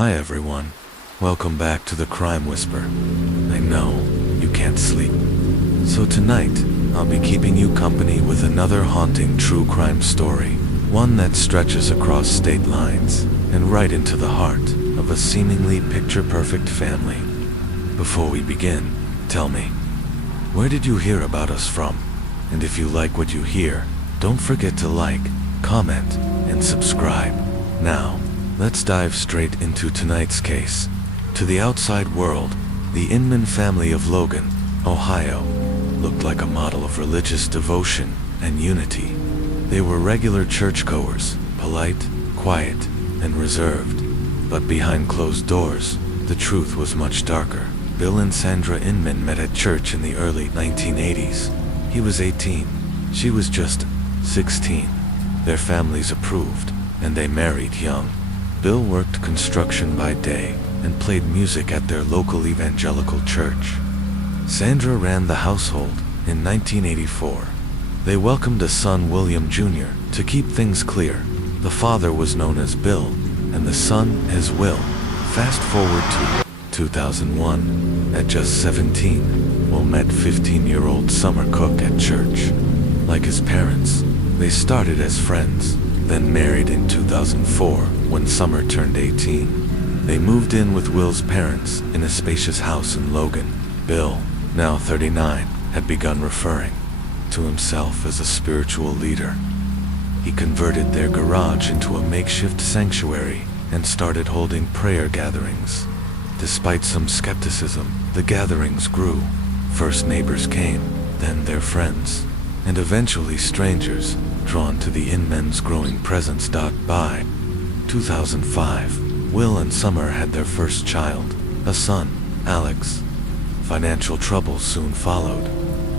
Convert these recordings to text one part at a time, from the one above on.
Hi everyone. Welcome back to the Crime Whisper. I know you can't sleep. So tonight, I'll be keeping you company with another haunting true crime story. One that stretches across state lines and right into the heart of a seemingly picture-perfect family. Before we begin, tell me, where did you hear about us from? And if you like what you hear, don't forget to like, comment, and subscribe. Now, let's dive straight into tonight's case. To the outside world, the Inman family of Logan, Ohio, looked like a model of religious devotion and unity. They were regular churchgoers, polite, quiet, and reserved. But behind closed doors, the truth was much darker. Bill and Sandra Inman met at church in the early 1980s. He was 18. She was just 16. Their families approved, and they married young. Bill worked construction by day and played music at their local evangelical church. Sandra ran the household in 1984. They welcomed a son, William Jr., to keep things clear. The father was known as Bill, and the son as Will. Fast forward to 2001. At just 17, Will met 15-year-old Summer Cook at church. Like his parents, they started as friends, then married in 2004 when Summer turned 18. They moved in with Will's parents in a spacious house in Logan. Bill, now 39, had begun referring to himself as a spiritual leader. He converted their garage into a makeshift sanctuary and started holding prayer gatherings. Despite some skepticism, the gatherings grew. First neighbors came, then their friends, and eventually strangers, drawn to the Inman's growing presence. By 2005, Will and Summer had their first child, a son, Alex. Financial troubles soon followed.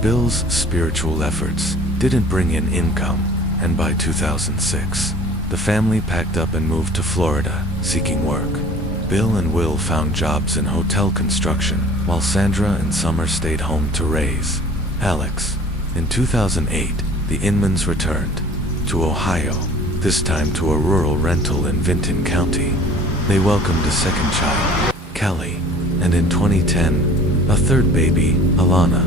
Bill's spiritual efforts didn't bring in income, and by 2006, the family packed up and moved to Florida, seeking work. Bill and Will found jobs in hotel construction, while Sandra and Summer stayed home to raise Alex. In 2008, the Inmans returned to Ohio, this time to a rural rental in Vinton County. They welcomed a second child, Kelly, and in 2010, a third baby, Alana.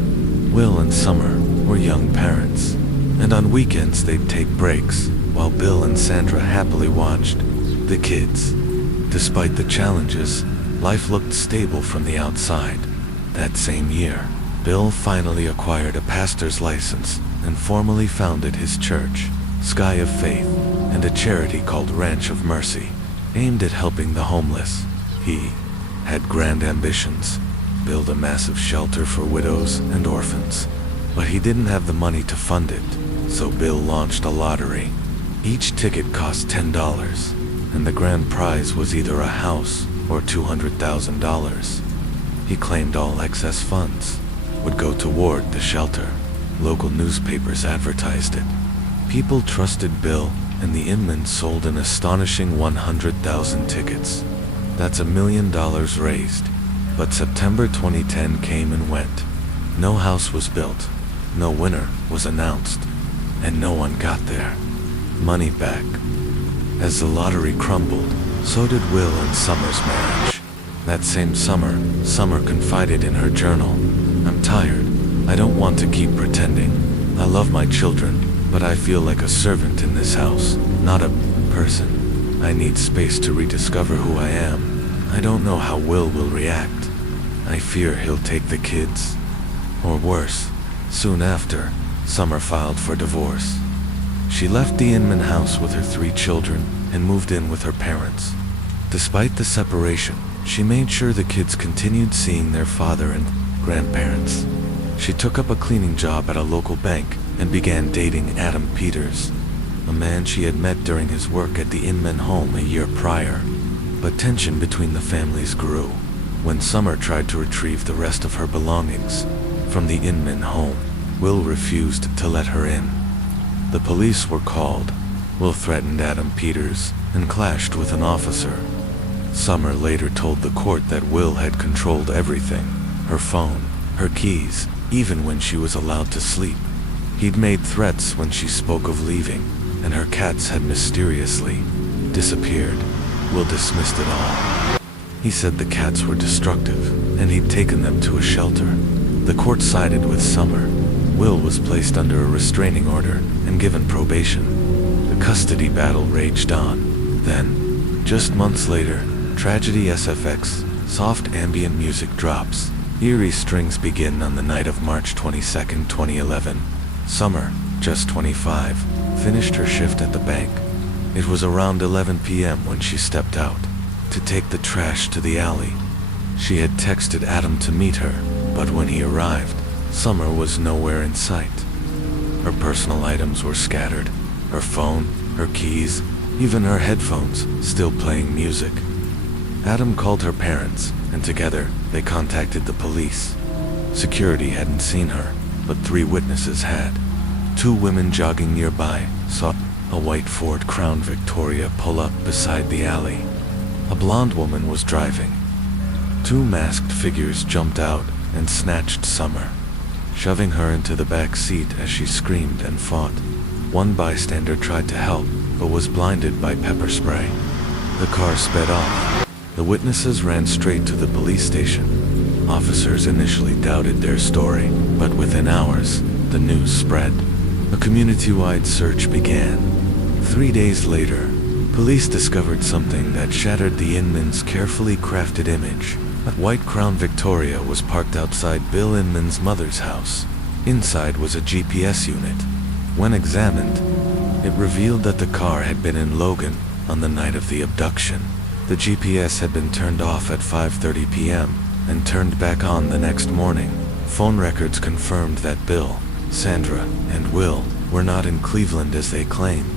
Will and Summer were young parents, and on weekends they'd take breaks, while Bill and Sandra happily watched the kids. Despite the challenges, life looked stable from the outside. That same year, Bill finally acquired a pastor's license and formally founded his church, Sky of Faith, and a charity called Ranch of Mercy, aimed at helping the homeless. He had grand ambitions, build a massive shelter for widows and orphans, but he didn't have the money to fund it, so Bill launched a lottery. Each ticket cost $10, and the grand prize was either a house or $200,000. He claimed all excess funds would go toward the shelter. Local newspapers advertised it. People trusted Bill, and the Inmans sold an astonishing 100,000 tickets. That's $1 million raised. But September 2010 came and went. No house was built, no winner was announced, and no one got their money back. As the lottery crumbled, so did Will and Summer's marriage. That same summer, Summer confided in her journal, "I'm tired. I don't want to keep pretending. I love my children, but I feel like a servant in this house, not a person. I need space to rediscover who I am. I don't know how Will react. I fear he'll take the kids. Or worse." Soon after, Summer filed for divorce. She left the Inman house with her 3 children and moved in with her parents. Despite the separation, she made sure the kids continued seeing their father and grandparents. She took up a cleaning job at a local bank and began dating Adam Peters, a man she had met during his work at the Inman home a year prior. But tension between the families grew when Summer tried to retrieve the rest of her belongings from the Inman home. Will refused to let her in. The police were called. Will threatened Adam Peters and clashed with an officer. Summer later told the court that Will had controlled everything, her phone, her keys, even when she was allowed to sleep. He'd made threats when she spoke of leaving, and her cats had mysteriously disappeared. Will dismissed it all. He said the cats were destructive, and he'd taken them to a shelter. The court sided with Summer. Will was placed under a restraining order and given probation. The custody battle raged on. Then, just months later, tragedy SFX, soft ambient music drops. Eerie strings begin on the night of March 22, 2011. Summer, just 25, finished her shift at the bank. It was around 11 p.m. when she stepped out to take the trash to the alley. She had texted Adam to meet her, but when he arrived, Summer was nowhere in sight. Her personal items were scattered, her phone, her keys, even her headphones still playing music. Adam called her parents, and together they contacted the police. Security hadn't seen her, but 3 witnesses had. 2 women jogging nearby saw a white Ford Crown Victoria pull up beside the alley. A blonde woman was driving. 2 masked figures jumped out and snatched Summer, shoving her into the back seat as she screamed and fought. One bystander tried to help, but was blinded by pepper spray. The car sped off. The witnesses ran straight to the police station. Officers initially doubted their story, but within hours, the news spread. A community-wide search began. 3 days later, police discovered something that shattered the Inman's carefully crafted image. A white Crown Victoria was parked outside Bill Inman's mother's house. Inside was a GPS unit. When examined, it revealed that the car had been in Logan on the night of the abduction. The GPS had been turned off at 5:30 p.m. and turned back on the next morning. Phone records confirmed that Bill, Sandra, and Will were not in Cleveland as they claimed.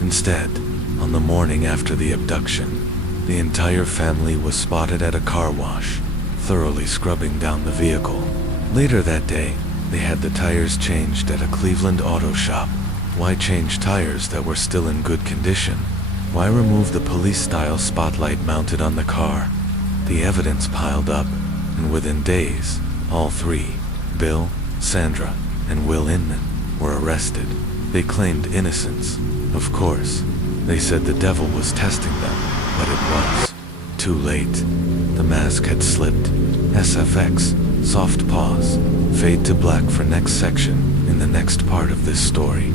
Instead, on the morning after the abduction, the entire family was spotted at a car wash, thoroughly scrubbing down the vehicle. Later that day, they had the tires changed at a Cleveland auto shop. Why change tires that were still in good condition? Why remove the police-style spotlight mounted on the car? The evidence piled up, and within days, all 3, Bill, Sandra, and Will Inman, were arrested. They claimed innocence. Of course, they said the devil was testing them, but it was too late. The mask had slipped. SFX, soft pause, fade to black for next section in the next part of this story.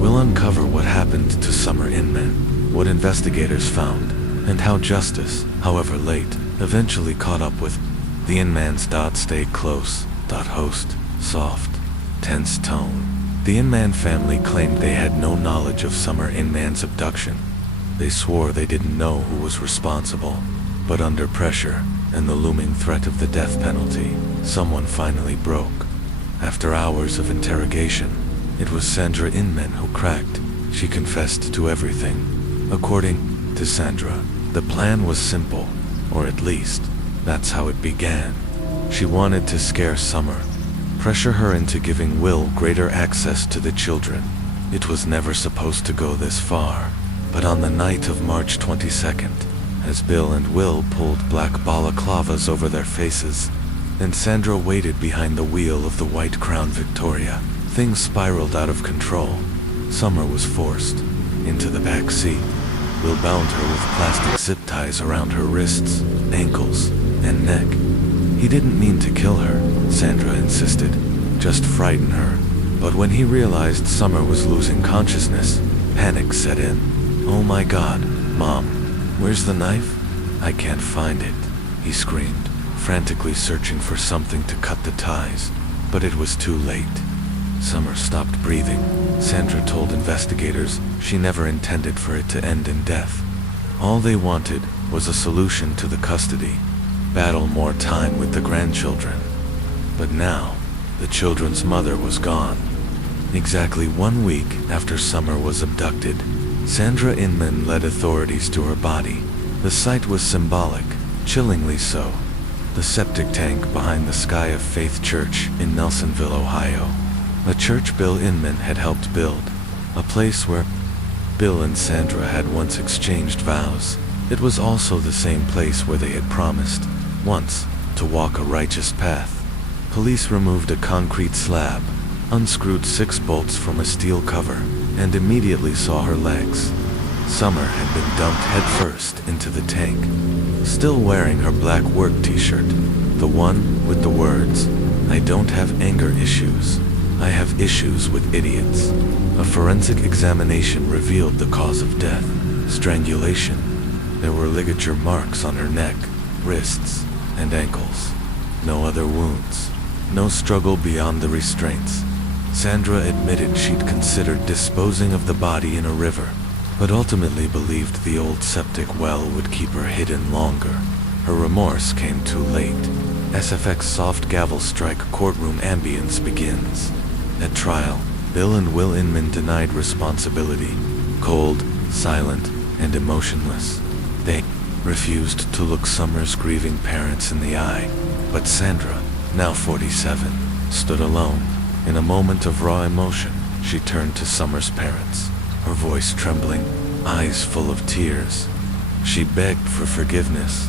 We'll uncover what happened to Summer Inman, what investigators found, and how justice, however late, eventually caught up with the Inman's. Stay close. Host, soft, tense tone. The Inman family claimed they had no knowledge of Summer Inman's abduction. They swore they didn't know who was responsible. But under pressure and the looming threat of the death penalty, someone finally broke. After hours of interrogation, it was Sandra Inman who cracked. She confessed to everything. According to Sandra, the plan was simple, or at least, that's how it began. She wanted to scare Summer, pressure her into giving Will greater access to the children. It was never supposed to go this far, but on the night of March 22nd, as Bill and Will pulled black balaclavas over their faces, and Sandra waited behind the wheel of the white Crown Victoria, things spiraled out of control. Summer was forced into the back seat. Will bound her with plastic zip ties around her wrists, ankles, and neck. He didn't mean to kill her, Sandra insisted, just frighten her. But when he realized Summer was losing consciousness, panic set in. "Oh my God, Mom, where's the knife? I can't find it," he screamed, frantically searching for something to cut the ties. But it was too late. Summer stopped breathing. Sandra told investigators she never intended for it to end in death. All they wanted was a solution to the custody battle, more time with the grandchildren. But now, the children's mother was gone. Exactly 1 week after Summer was abducted, Sandra Inman led authorities to her body. The sight was symbolic, chillingly so. The septic tank behind the Sky of Faith Church in Nelsonville, Ohio. A church Bill Inman had helped build. A place where Bill and Sandra had once exchanged vows. It was also the same place where they had promised, once, to walk a righteous path. Police removed a concrete slab, unscrewed 6 bolts from a steel cover, and immediately saw her legs. Summer had been dumped headfirst into the tank, still wearing her black work t-shirt, the one with the words, "I don't have anger issues. I have issues with idiots." A forensic examination revealed the cause of death: strangulation. There were ligature marks on her neck, wrists, and ankles. No other wounds. No struggle beyond the restraints. Sandra admitted she'd considered disposing of the body in a river, but ultimately believed the old septic well would keep her hidden longer. Her remorse came too late. SFX soft gavel strike courtroom ambience begins. At trial, Bill and Will Inman denied responsibility. Cold, silent, and emotionless. They refused to look Summer's grieving parents in the eye, but Sandra, now 47, stood alone. In a moment of raw emotion, she turned to Summer's parents, her voice trembling, eyes full of tears. She begged for forgiveness.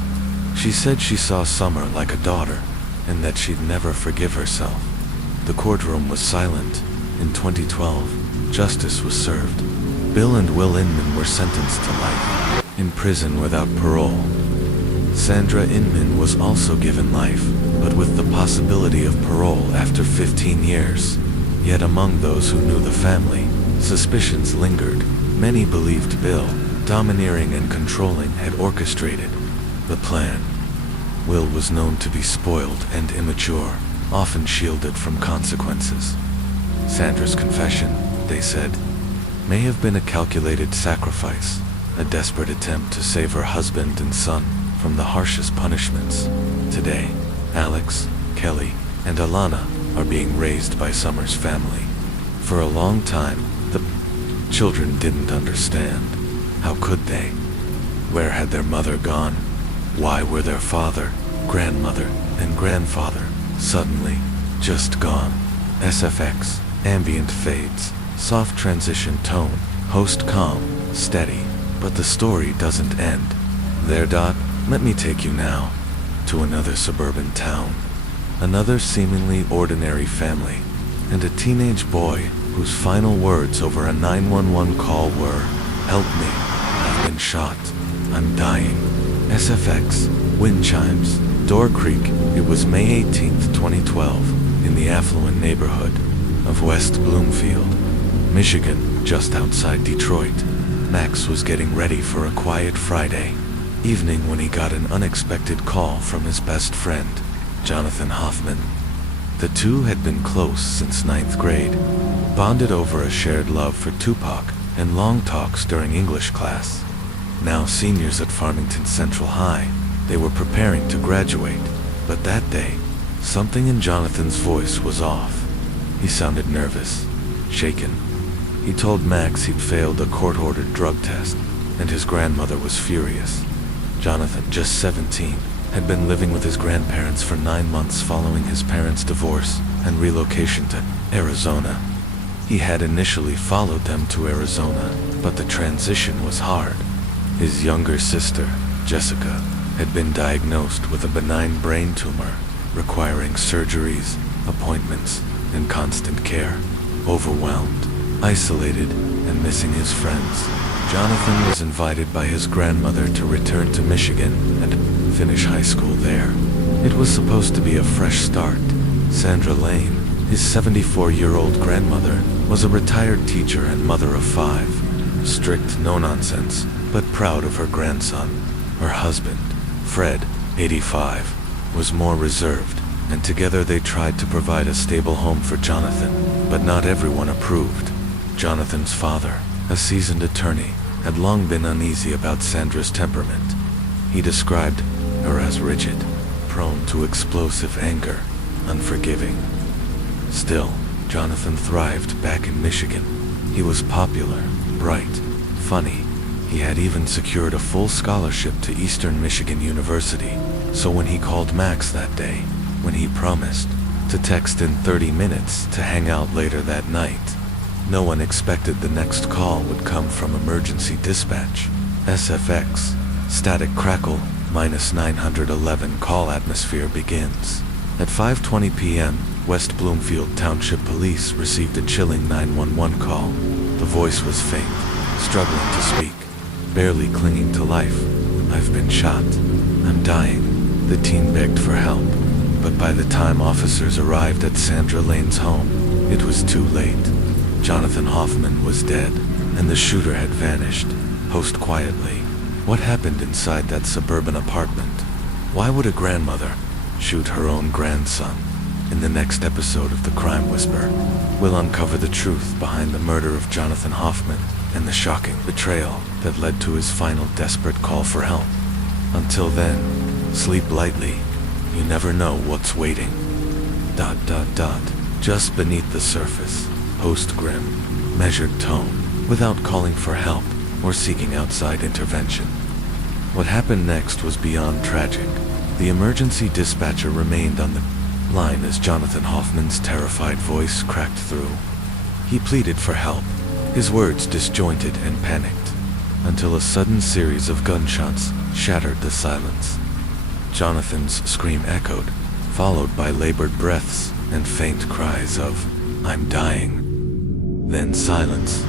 She said she saw Summer like a daughter, and that she'd never forgive herself. The courtroom was silent. In 2012, justice was served. Bill and Will Inman were sentenced to life, in prison without parole. Sandra Inman was also given life, but with the possibility of parole after 15 years. Yet among those who knew the family, suspicions lingered. Many believed Bill, domineering and controlling, had orchestrated the plan. Will was known to be spoiled and immature, often shielded from consequences. Sandra's confession, they said, may have been a calculated sacrifice, a desperate attempt to save her husband and son from the harshest punishments. Today, Alex, Kelly, and Alana are being raised by Summer's family. For a long time, the children didn't understand. How could they? Where had their mother gone? Why were their father, grandmother, and grandfather suddenly just gone? SFX, ambient fades, soft transition tone, host calm, steady, but the story doesn't end. There. Let me take you now to another suburban town, another seemingly ordinary family, and a teenage boy whose final words over a 911 call were, "Help me, I've been shot, I'm dying." SFX, wind chimes, Door Creek. It was May 18, 2012, in the affluent neighborhood of West Bloomfield, Michigan, just outside Detroit. Max was getting ready for a quiet Friday evening when he got an unexpected call from his best friend, Jonathan Hoffman. The two had been close since 9th grade, bonded over a shared love for Tupac and long talks during English class. Now seniors at Farmington Central High, they were preparing to graduate, but that day, something in Jonathan's voice was off. He sounded nervous, shaken. He told Max he'd failed a court-ordered drug test, and his grandmother was furious. Jonathan, just 17, had been living with his grandparents for 9 months following his parents' divorce and relocation to Arizona. He had initially followed them to Arizona, but the transition was hard. His younger sister, Jessica, had been diagnosed with a benign brain tumor, requiring surgeries, appointments, and constant care. Overwhelmed, isolated, and missing his friends, Jonathan was invited by his grandmother to return to Michigan and finish high school there. It was supposed to be a fresh start. Sandra Lane, his 74-year-old grandmother, was a retired teacher and mother of 5. Strict, no-nonsense, but proud of her grandson. Her husband, Fred, 85, was more reserved, and together they tried to provide a stable home for Jonathan, but not everyone approved. Jonathan's father, a seasoned attorney, had long been uneasy about Sandra's temperament. He described her as rigid, prone to explosive anger, unforgiving. Still, Jonathan thrived back in Michigan. He was popular, bright, funny. He had even secured a full scholarship to Eastern Michigan University, so when he called Max that day, when he promised to text in 30 minutes to hang out later that night, no one expected the next call would come from emergency dispatch. SFX, static crackle, -911 call atmosphere begins. At 5:20 p.m., West Bloomfield Township Police received a chilling 911 call. The voice was faint, struggling to speak. barely clinging to life. "I've been shot. I'm dying." The teen begged for help, but by the time officers arrived at Sandra Lane's home, it was too late. Jonathan Hoffman was dead, and the shooter had vanished. Host quietly. What happened inside that suburban apartment? Why would a grandmother shoot her own grandson? In the next episode of The Crime Whisper, we'll uncover the truth behind the murder of Jonathan Hoffman and the shocking betrayal that led to his final desperate call for help. Until then, sleep lightly. You never know what's waiting. ... Just beneath the surface, Host grim, measured tone, without calling for help or seeking outside intervention. What happened next was beyond tragic. The emergency dispatcher remained on the line as Jonathan Hoffman's terrified voice cracked through. He pleaded for help, his words disjointed and panicked, until a sudden series of gunshots shattered the silence. Jonathan's scream echoed, followed by labored breaths and faint cries of, "I'm dying." Then silence.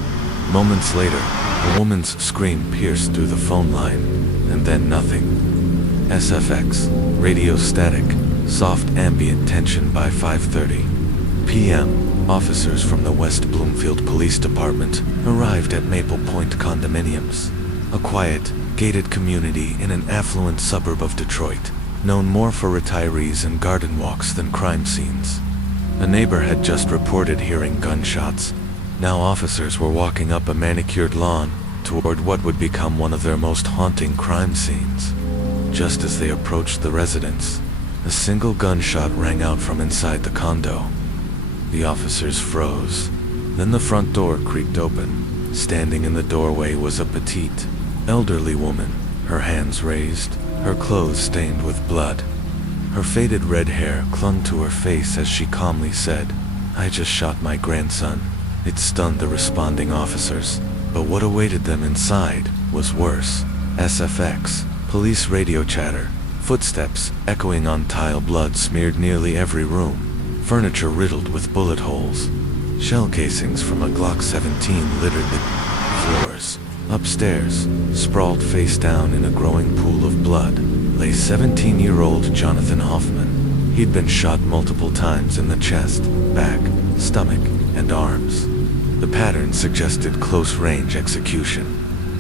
Moments later, a woman's scream pierced through the phone line, and then nothing. SFX, radio static, soft ambient tension. By 5:30 p.m., officers from the West Bloomfield Police Department arrived at Maple Point Condominiums, a quiet, gated community in an affluent suburb of Detroit, known more for retirees and garden walks than crime scenes. A neighbor had just reported hearing gunshots. Now officers were walking up a manicured lawn toward what would become one of their most haunting crime scenes. Just as they approached the residence, a single gunshot rang out from inside the condo. The officers froze. Then the front door creaked open. Standing in the doorway was a petite, elderly woman, her hands raised, her clothes stained with blood. Her faded red hair clung to her face as she calmly said, "I just shot my grandson." It stunned the responding officers, but what awaited them inside was worse. SFX, police radio chatter, footsteps echoing on tile, blood smeared nearly every room, furniture riddled with bullet holes. Shell casings from a Glock 17 littered the floors. Upstairs, sprawled face down in a growing pool of blood, lay 17-year-old Jonathan Hoffman. He'd been shot multiple times in the chest, back, stomach, and arms. The pattern suggested close-range execution.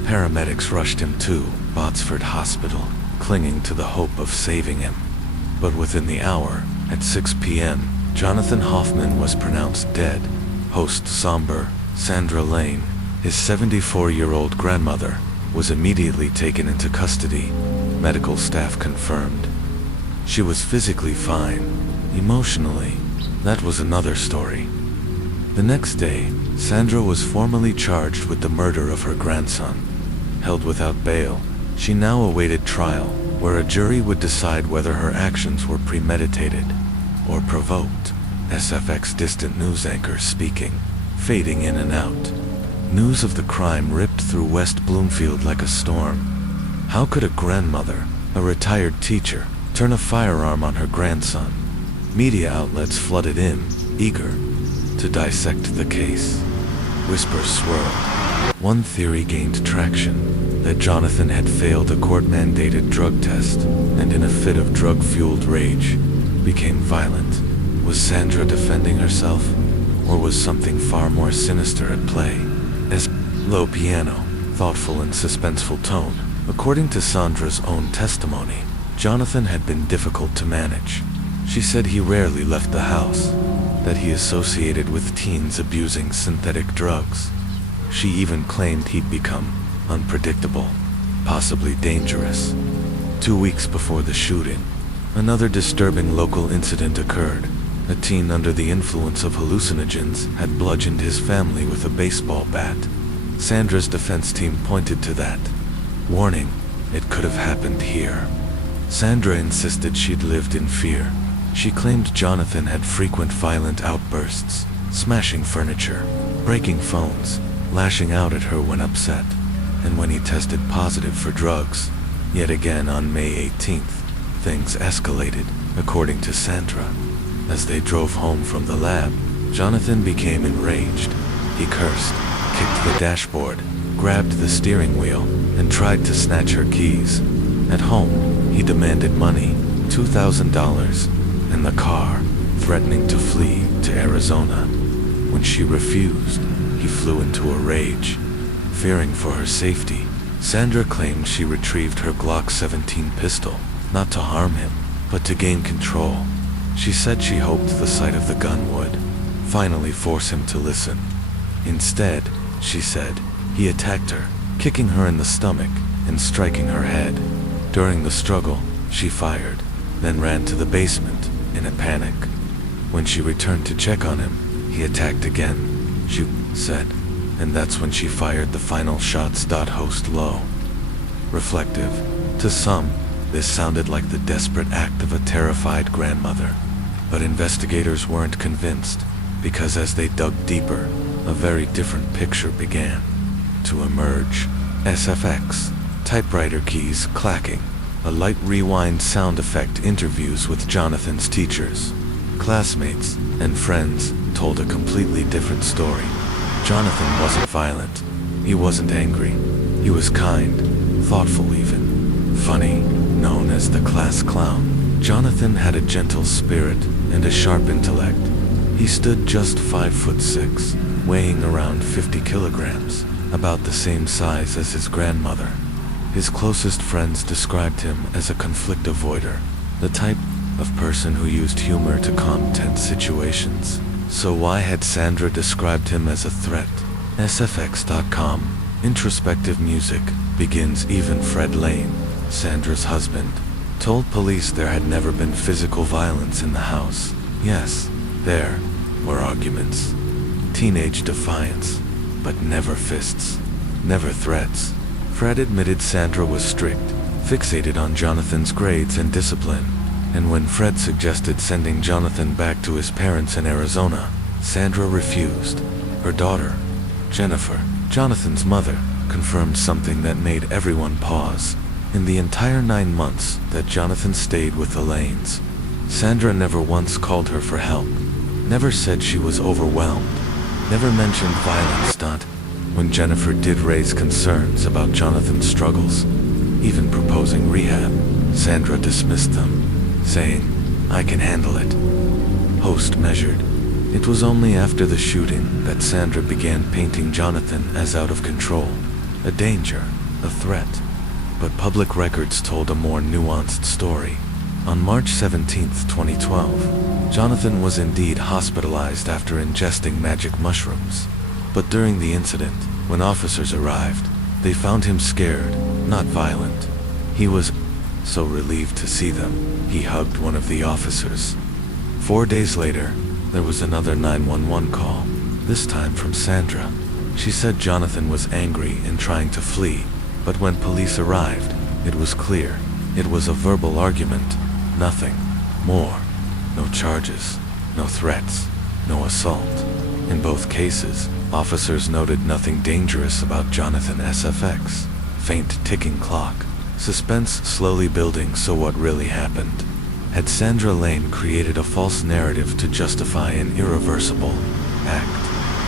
Paramedics rushed him to Botsford Hospital, clinging to the hope of saving him. But within the hour, at 6 p.m., Jonathan Hoffman was pronounced dead. Host somber, Sandra Lane, his 74-year-old grandmother, was immediately taken into custody. Medical staff confirmed. She was physically fine. Emotionally, that was another story. The next day, Sandra was formally charged with the murder of her grandson. Held without bail, she now awaited trial, where a jury would decide whether her actions were premeditated or provoked. SFX distant news anchor speaking, fading in and out. News of the crime ripped through West Bloomfield like a storm. How could a grandmother, a retired teacher, turn a firearm on her grandson? Media outlets flooded in, eager to dissect the case. Whispers swirled. One theory gained traction, that Jonathan had failed a court-mandated drug test, and in a fit of drug-fueled rage, became violent. Was Sandra defending herself, or was something far more sinister at play? As low piano, thoughtful and suspenseful tone. According to Sandra's own testimony, Jonathan had been difficult to manage. She said he rarely left the house, that he associated with teens abusing synthetic drugs. She even claimed he'd become unpredictable, possibly dangerous. 2 weeks before the shooting, another disturbing local incident occurred. A teen under the influence of hallucinogens had bludgeoned his family with a baseball bat. Sandra's defense team pointed to that. Warning, it could have happened here. Sandra insisted she'd lived in fear. She claimed Jonathan had frequent violent outbursts, smashing furniture, breaking phones, lashing out at her when upset. And when he tested positive for drugs, yet again on May 18th, things escalated, according to Sandra. As they drove home from the lab, Jonathan became enraged. He cursed, kicked the dashboard, grabbed the steering wheel, and tried to snatch her keys. At home, he demanded money, $2,000, and the car, threatening to flee to Arizona. When she refused, he flew into a rage. Fearing for her safety, Sandra claimed she retrieved her Glock 17 pistol, not to harm him, but to gain control. She said she hoped the sight of the gun would finally force him to listen. Instead, she said, he attacked her, kicking her in the stomach and striking her head. During the struggle, she fired, then ran to the basement in a panic. When she returned to check on him, he attacked again, she said, and that's when she fired the final shots. Host low. Reflective. To some, this sounded like the desperate act of a terrified grandmother. But investigators weren't convinced, because as they dug deeper, a very different picture began to emerge. SFX, typewriter keys clacking, a light rewind sound effect. Interviews with Jonathan's teachers, classmates, and friends told a completely different story. Jonathan wasn't violent. He wasn't angry. He was kind, thoughtful even, funny, known as the class clown. Jonathan had a gentle spirit and a sharp intellect. He stood just 5'6", weighing around 50 kilograms, about the same size as his grandmother. His closest friends described him as a conflict avoider, the type of person who used humor to calm tense situations. So why had Sandra described him as a threat? SFX.com. Introspective music begins. Even Fred Lane, Sandra's husband, told police there had never been physical violence in the house. Yes, there were arguments, teenage defiance, but never fists, never threats. Fred admitted Sandra was strict, fixated on Jonathan's grades and discipline. And when Fred suggested sending Jonathan back to his parents in Arizona, Sandra refused. Her daughter, Jennifer, Jonathan's mother, confirmed something that made everyone pause. In the entire 9 months that Jonathan stayed with the Lanes, Sandra never once called her for help, never said she was overwhelmed, never mentioned violence. When Jennifer did raise concerns about Jonathan's struggles, even proposing rehab, Sandra dismissed them, saying, "I can handle it." Host measured. It was only after the shooting that Sandra began painting Jonathan as out of control, a danger, a threat. But public records told a more nuanced story. On March 17, 2012, Jonathan was indeed hospitalized after ingesting magic mushrooms. But during the incident, when officers arrived, they found him scared, not violent. He was so relieved to see them, he hugged one of the officers. 4 days later, there was another 911 call, this time from Sandra. She said Jonathan was angry and trying to flee, but when police arrived, it was clear. It was a verbal argument, nothing more. No charges, no threats, no assault. In both cases, officers noted nothing dangerous about Jonathan. SFX, faint ticking clock. Suspense slowly building. So what really happened? Had Sandra Lane created a false narrative to justify an irreversible act?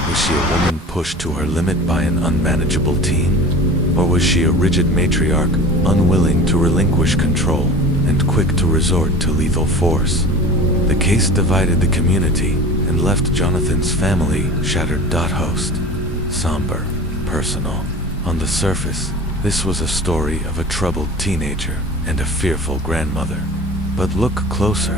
Was she a woman pushed to her limit by an unmanageable teen? Or was she a rigid matriarch, unwilling to relinquish control and quick to resort to lethal force? The case divided the community and left Jonathan's family shattered. Host. Somber, personal. On the surface, this was a story of a troubled teenager and a fearful grandmother. But look closer,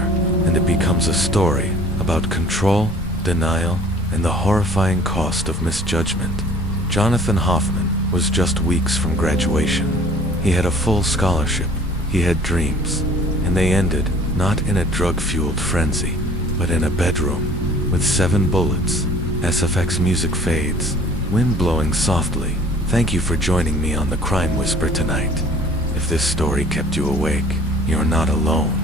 and it becomes a story about control, denial, and the horrifying cost of misjudgment. Jonathan Hoffman was just weeks from graduation. He had a full scholarship, he had dreams, and they ended not in a drug-fueled frenzy, but in a bedroom with 7 bullets. SFX music fades, wind blowing softly. Thank you for joining me on the Crime Whisper tonight. If this story kept you awake, you're not alone.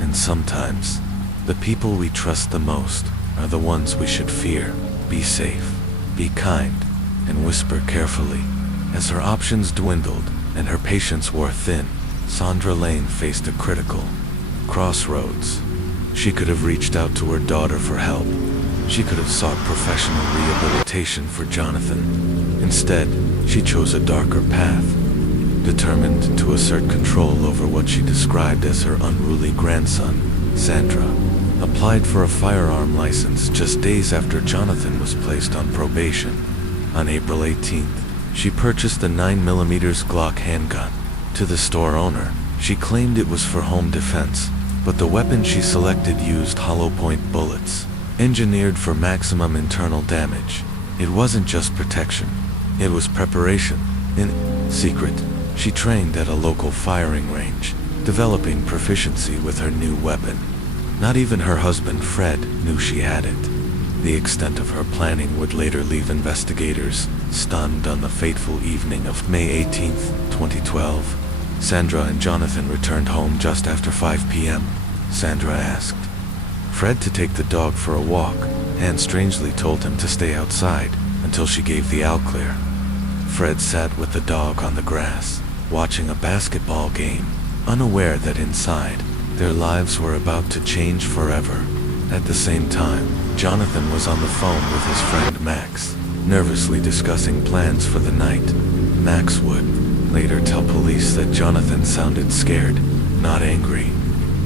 And sometimes, the people we trust the most are the ones we should fear. Be safe, be kind, and whisper carefully. As her options dwindled and her patience wore thin, Sandra Lane faced a critical crossroads. She could have reached out to her daughter for help. She could have sought professional rehabilitation for Jonathan. Instead, she chose a darker path. Determined to assert control over what she described as her unruly grandson, Sandra applied for a firearm license just days after Jonathan was placed on probation. On April 18th, she purchased a 9mm Glock handgun. To the store owner, she claimed it was for home defense, but the weapon she selected used hollow-point bullets, engineered for maximum internal damage. It wasn't just protection, it was preparation. In secret, she trained at a local firing range, developing proficiency with her new weapon. Not even her husband, Fred, knew she had it. The extent of her planning would later leave investigators stunned. On the fateful evening of May 18, 2012, Sandra and Jonathan returned home just after 5 p.m. Sandra asked Fred to take the dog for a walk, and strangely told him to stay outside until she gave the all-clear. Fred sat with the dog on the grass, watching a basketball game, unaware that inside, their lives were about to change forever. At the same time, Jonathan was on the phone with his friend Max, nervously discussing plans for the night. Max would later tell police that Jonathan sounded scared, not angry.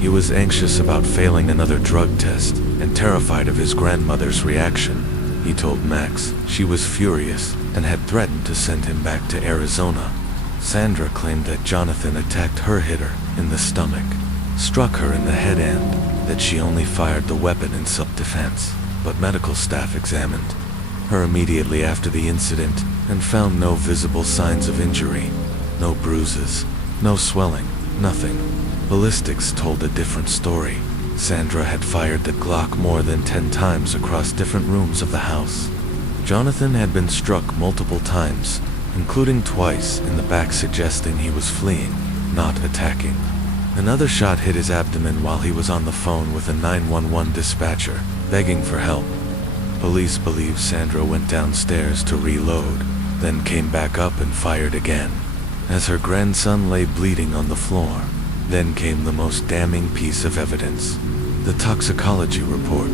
He was anxious about failing another drug test and terrified of his grandmother's reaction. He told Max she was furious and had threatened to send him back to Arizona. Sandra claimed that Jonathan attacked her, hit her in the stomach, struck her in the head, and that she only fired the weapon in self-defense. But medical staff examined her immediately after the incident and found no visible signs of injury. No bruises, no swelling, nothing. Ballistics told a different story. Sandra had fired the Glock more than 10 times across different rooms of the house. Jonathan had been struck multiple times, including twice in the back, suggesting he was fleeing, not attacking. Another shot hit his abdomen while he was on the phone with a 911 dispatcher, begging for help. Police believe Sandra went downstairs to reload, then came back up and fired again. As her grandson lay bleeding on the floor, then came the most damning piece of evidence, the toxicology report.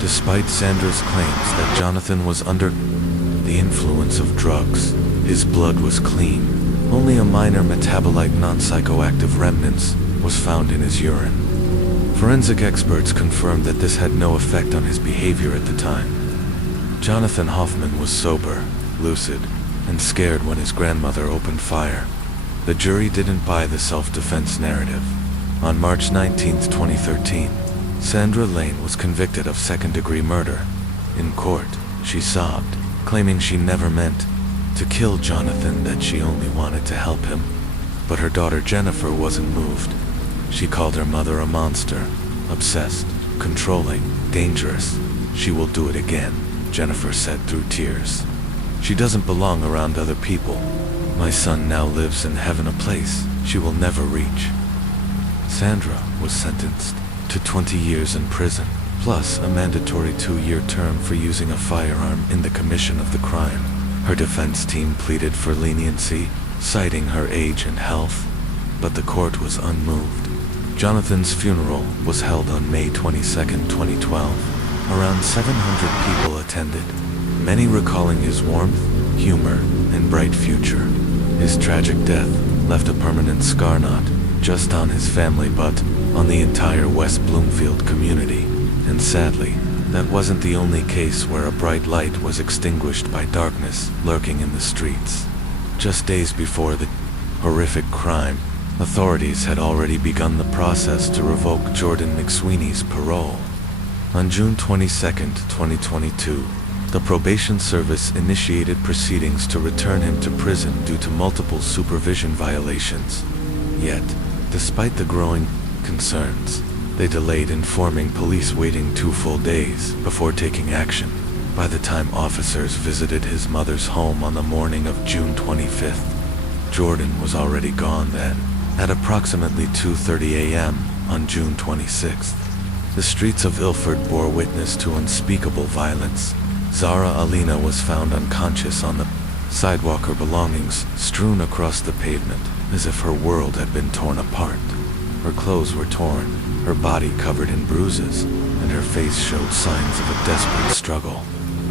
Despite Sandra's claims that Jonathan was under the influence of drugs, his blood was clean. Only a minor metabolite, non-psychoactive remnants, was found in his urine. Forensic experts confirmed that this had no effect on his behavior at the time. Jonathan Hoffman was sober, lucid, and scared when his grandmother opened fire. The jury didn't buy the self-defense narrative. On March 19, 2013, Sandra Lane was convicted of second-degree murder. In court, she sobbed, claiming she never meant to kill Jonathan, that she only wanted to help him. But her daughter Jennifer wasn't moved. She called her mother a monster, obsessed, controlling, dangerous. She will do it again, Jennifer said through tears. She doesn't belong around other people. My son now lives in heaven, a place she will never reach. Sandra was sentenced to 20 years in prison, plus a mandatory 2-year term for using a firearm in the commission of the crime. Her defense team pleaded for leniency, citing her age and health, but the court was unmoved. Jonathan's funeral was held on May 22, 2012. Around 700 people attended, many recalling his warmth, humor, and bright future. His tragic death left a permanent scar, not just on his family but on the entire West Bloomfield community. And sadly, that wasn't the only case where a bright light was extinguished by darkness lurking in the streets. Just days before the horrific crime, authorities had already begun the process to revoke Jordan McSweeney's parole. On June 22, 2022, the probation service initiated proceedings to return him to prison due to multiple supervision violations. Yet, despite the growing concerns, they delayed informing police, waiting 2 full days before taking action. By the time officers visited his mother's home on the morning of June 25th, Jordan was already gone. Then, at approximately 2:30 a.m. on June 26th, the streets of Ilford bore witness to unspeakable violence. Zara Alina was found unconscious on the sidewalk, her belongings strewn across the pavement, as if her world had been torn apart. Her clothes were torn, her body covered in bruises, and her face showed signs of a desperate struggle.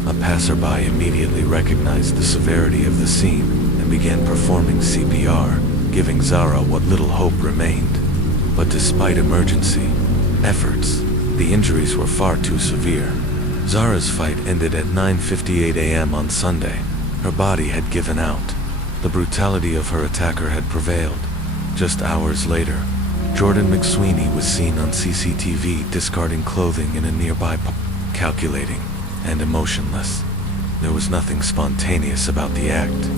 A passerby immediately recognized the severity of the scene and began performing CPR, giving Zara what little hope remained. But despite emergency efforts, the injuries were far too severe. Zara's fight ended at 9:58 a.m. on Sunday. Her body had given out. The brutality of her attacker had prevailed. Just hours later, Jordan McSweeney was seen on CCTV discarding clothing in a nearby pub, calculating and emotionless. There was nothing spontaneous about the act.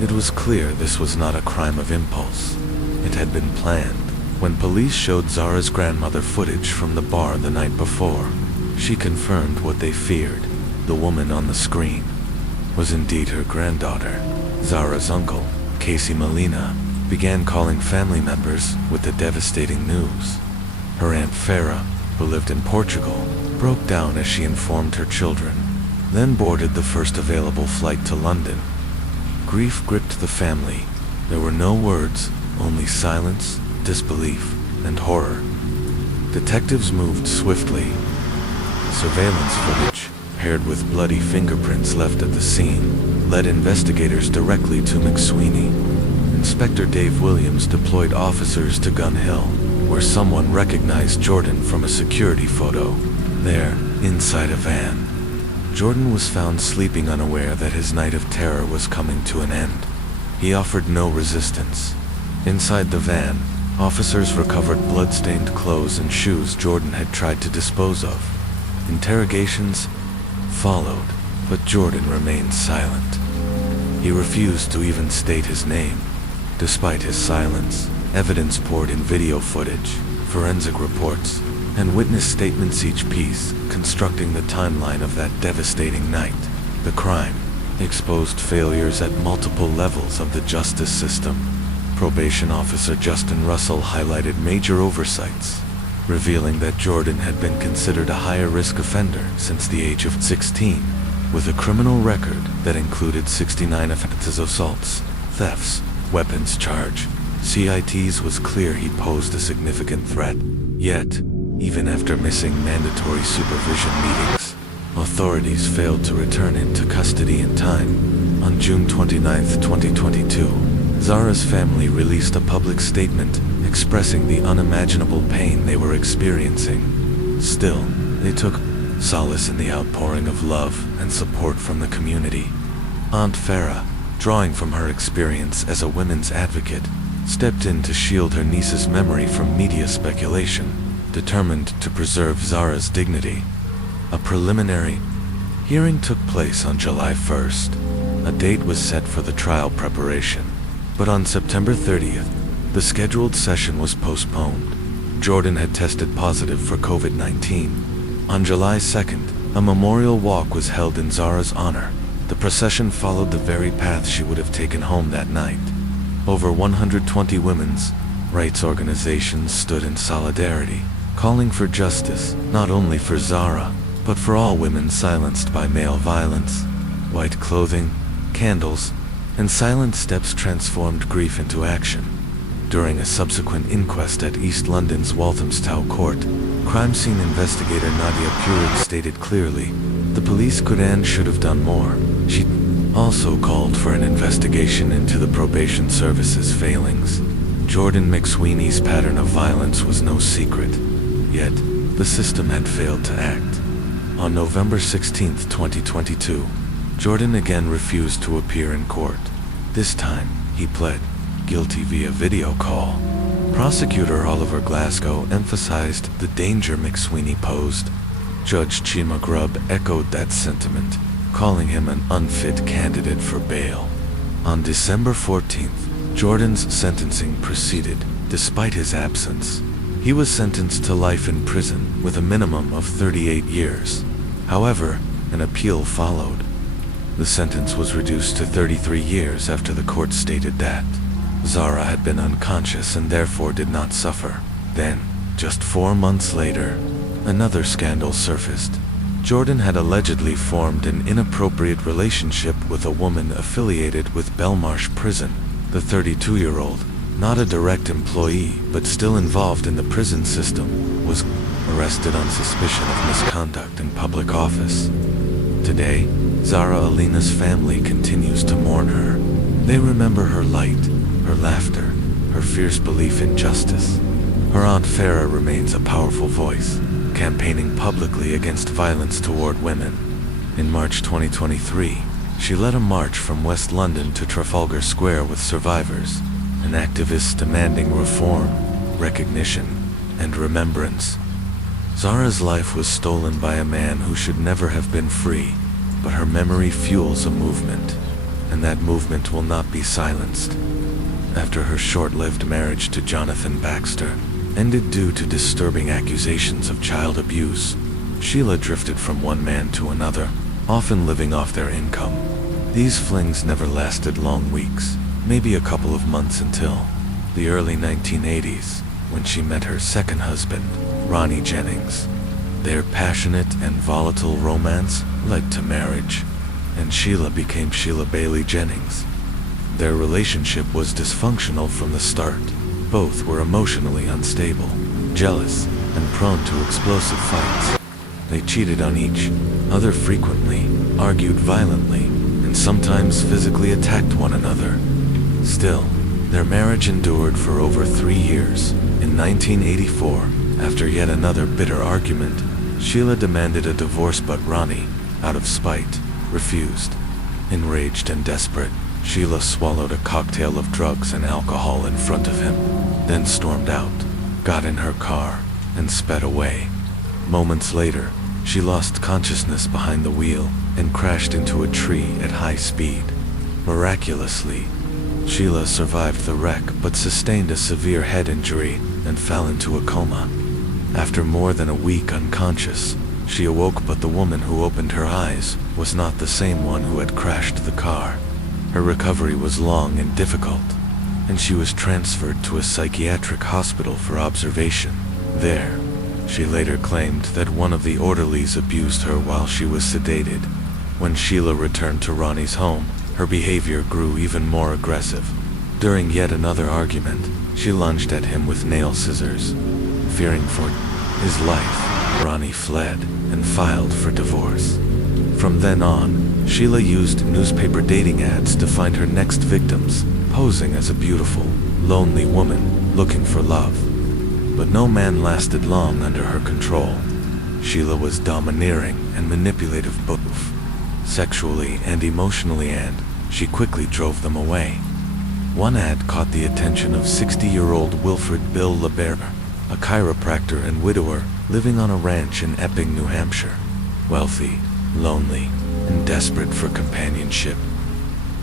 It was clear this was not a crime of impulse. It had been planned. When police showed Zara's grandmother footage from the bar the night before, she confirmed what they feared. The woman on the screen was indeed her granddaughter. Zara's uncle, Casey Molina, began calling family members with the devastating news. Her Aunt Farah, who lived in Portugal, broke down as she informed her children, then boarded the first available flight to London. Grief gripped the family. There were no words, only silence, disbelief, and horror. Detectives moved swiftly. Surveillance footage, paired with bloody fingerprints left at the scene, led investigators directly to McSweeney. Inspector Dave Williams deployed officers to Gun Hill, where someone recognized Jordan from a security photo. There, inside a van, Jordan was found sleeping, unaware that his night of terror was coming to an end. He offered no resistance. Inside the van, officers recovered blood-stained clothes and shoes Jordan had tried to dispose of. Interrogations followed, but Jordan remained silent. He refused to even state his name. Despite his silence, evidence poured in: video footage, forensic reports, and witness statements, each piece constructing the timeline of that devastating night. The crime exposed failures at multiple levels of the justice system. Probation officer Justin Russell highlighted major oversights, revealing that Jordan had been considered a higher-risk offender since the age of 16, with a criminal record that included 69 offenses: assaults, thefts, weapons charge. CITs was clear he posed a significant threat. Yet, even after missing mandatory supervision meetings, authorities failed to return him to custody in time. On June 29, 2022, Zara's family released a public statement expressing the unimaginable pain they were experiencing. Still, they took solace in the outpouring of love and support from the community. Aunt Farah, drawing from her experience as a women's advocate, stepped in to shield her niece's memory from media speculation, determined to preserve Zara's dignity. A preliminary hearing took place on July 1st. A date was set for the trial preparation, but on September 30th, the scheduled session was postponed. Jordan had tested positive for COVID-19. On July 2nd, a memorial walk was held in Zara's honor. The procession followed the very path she would have taken home that night. Over 120 women's rights organizations stood in solidarity, calling for justice, not only for Zara, but for all women silenced by male violence. White clothing, candles, and silent steps transformed grief into action. During a subsequent inquest at East London's Walthamstow Court, crime scene investigator Nadia Purig stated clearly, the police could and should have done more. She also called for an investigation into the probation service's failings. Jordan McSweeney's pattern of violence was no secret, yet the system had failed to act. On November 16, 2022, Jordan again refused to appear in court. This time, he pled guilty via video call. Prosecutor Oliver Glasgow emphasized the danger McSweeney posed. Judge Chima Grubb echoed that sentiment, calling him an unfit candidate for bail. On December 14th, Jordan's sentencing proceeded, despite his absence. He was sentenced to life in prison with a minimum of 38 years. However, an appeal followed. The sentence was reduced to 33 years after the court stated that Zara had been unconscious and therefore did not suffer. Then, just 4 months later, another scandal surfaced. Jordan had allegedly formed an inappropriate relationship with a woman affiliated with Belmarsh Prison. The 32-year-old, not a direct employee but still involved in the prison system, was arrested on suspicion of misconduct in public office. Today, Zara Alina's family continues to mourn her. They remember her light, her laughter, her fierce belief in justice. Her Aunt Farah remains a powerful voice, campaigning publicly against violence toward women. In March 2023, she led a march from West London to Trafalgar Square with survivors, and activists demanding reform, recognition, and remembrance. Zara's life was stolen by a man who should never have been free, but her memory fuels a movement, and that movement will not be silenced. After her short-lived marriage to Jonathan Baxter ended due to disturbing accusations of child abuse, Sheila drifted from one man to another, often living off their income. These flings never lasted long weeks, maybe a couple of months, until the early 1980s, when she met her second husband, Ronnie Jennings. Their passionate and volatile romance led to marriage, and Sheila became Sheila Bailey Jennings. Their relationship was dysfunctional from the start. Both were emotionally unstable, jealous, and prone to explosive fights. They cheated on each other frequently, argued violently, and sometimes physically attacked one another. Still, their marriage endured for over 3 years. In 1984, after yet another bitter argument, Sheila demanded a divorce, but Ronnie, out of spite, refused. Enraged and desperate, Sheila swallowed a cocktail of drugs and alcohol in front of him, then stormed out, got in her car, and sped away. Moments later, she lost consciousness behind the wheel and crashed into a tree at high speed. Miraculously, Sheila survived the wreck but sustained a severe head injury and fell into a coma. After more than a week unconscious, she awoke, but the woman who opened her eyes was not the same one who had crashed the car. Her recovery was long and difficult, and she was transferred to a psychiatric hospital for observation. There, she later claimed that one of the orderlies abused her while she was sedated. When Sheila returned to Ronnie's home, her behavior grew even more aggressive. During yet another argument, she lunged at him with nail scissors. Fearing for his life, Ronnie fled and filed for divorce. From then on, Sheila used newspaper dating ads to find her next victims, posing as a beautiful, lonely woman looking for love. But no man lasted long under her control. Sheila was domineering and manipulative both sexually and emotionally, and she quickly drove them away. One ad caught the attention of 60-year-old Wilfred Bill LeBaire, a chiropractor and widower living on a ranch in Epping, New Hampshire. Wealthy, lonely, and desperate for companionship,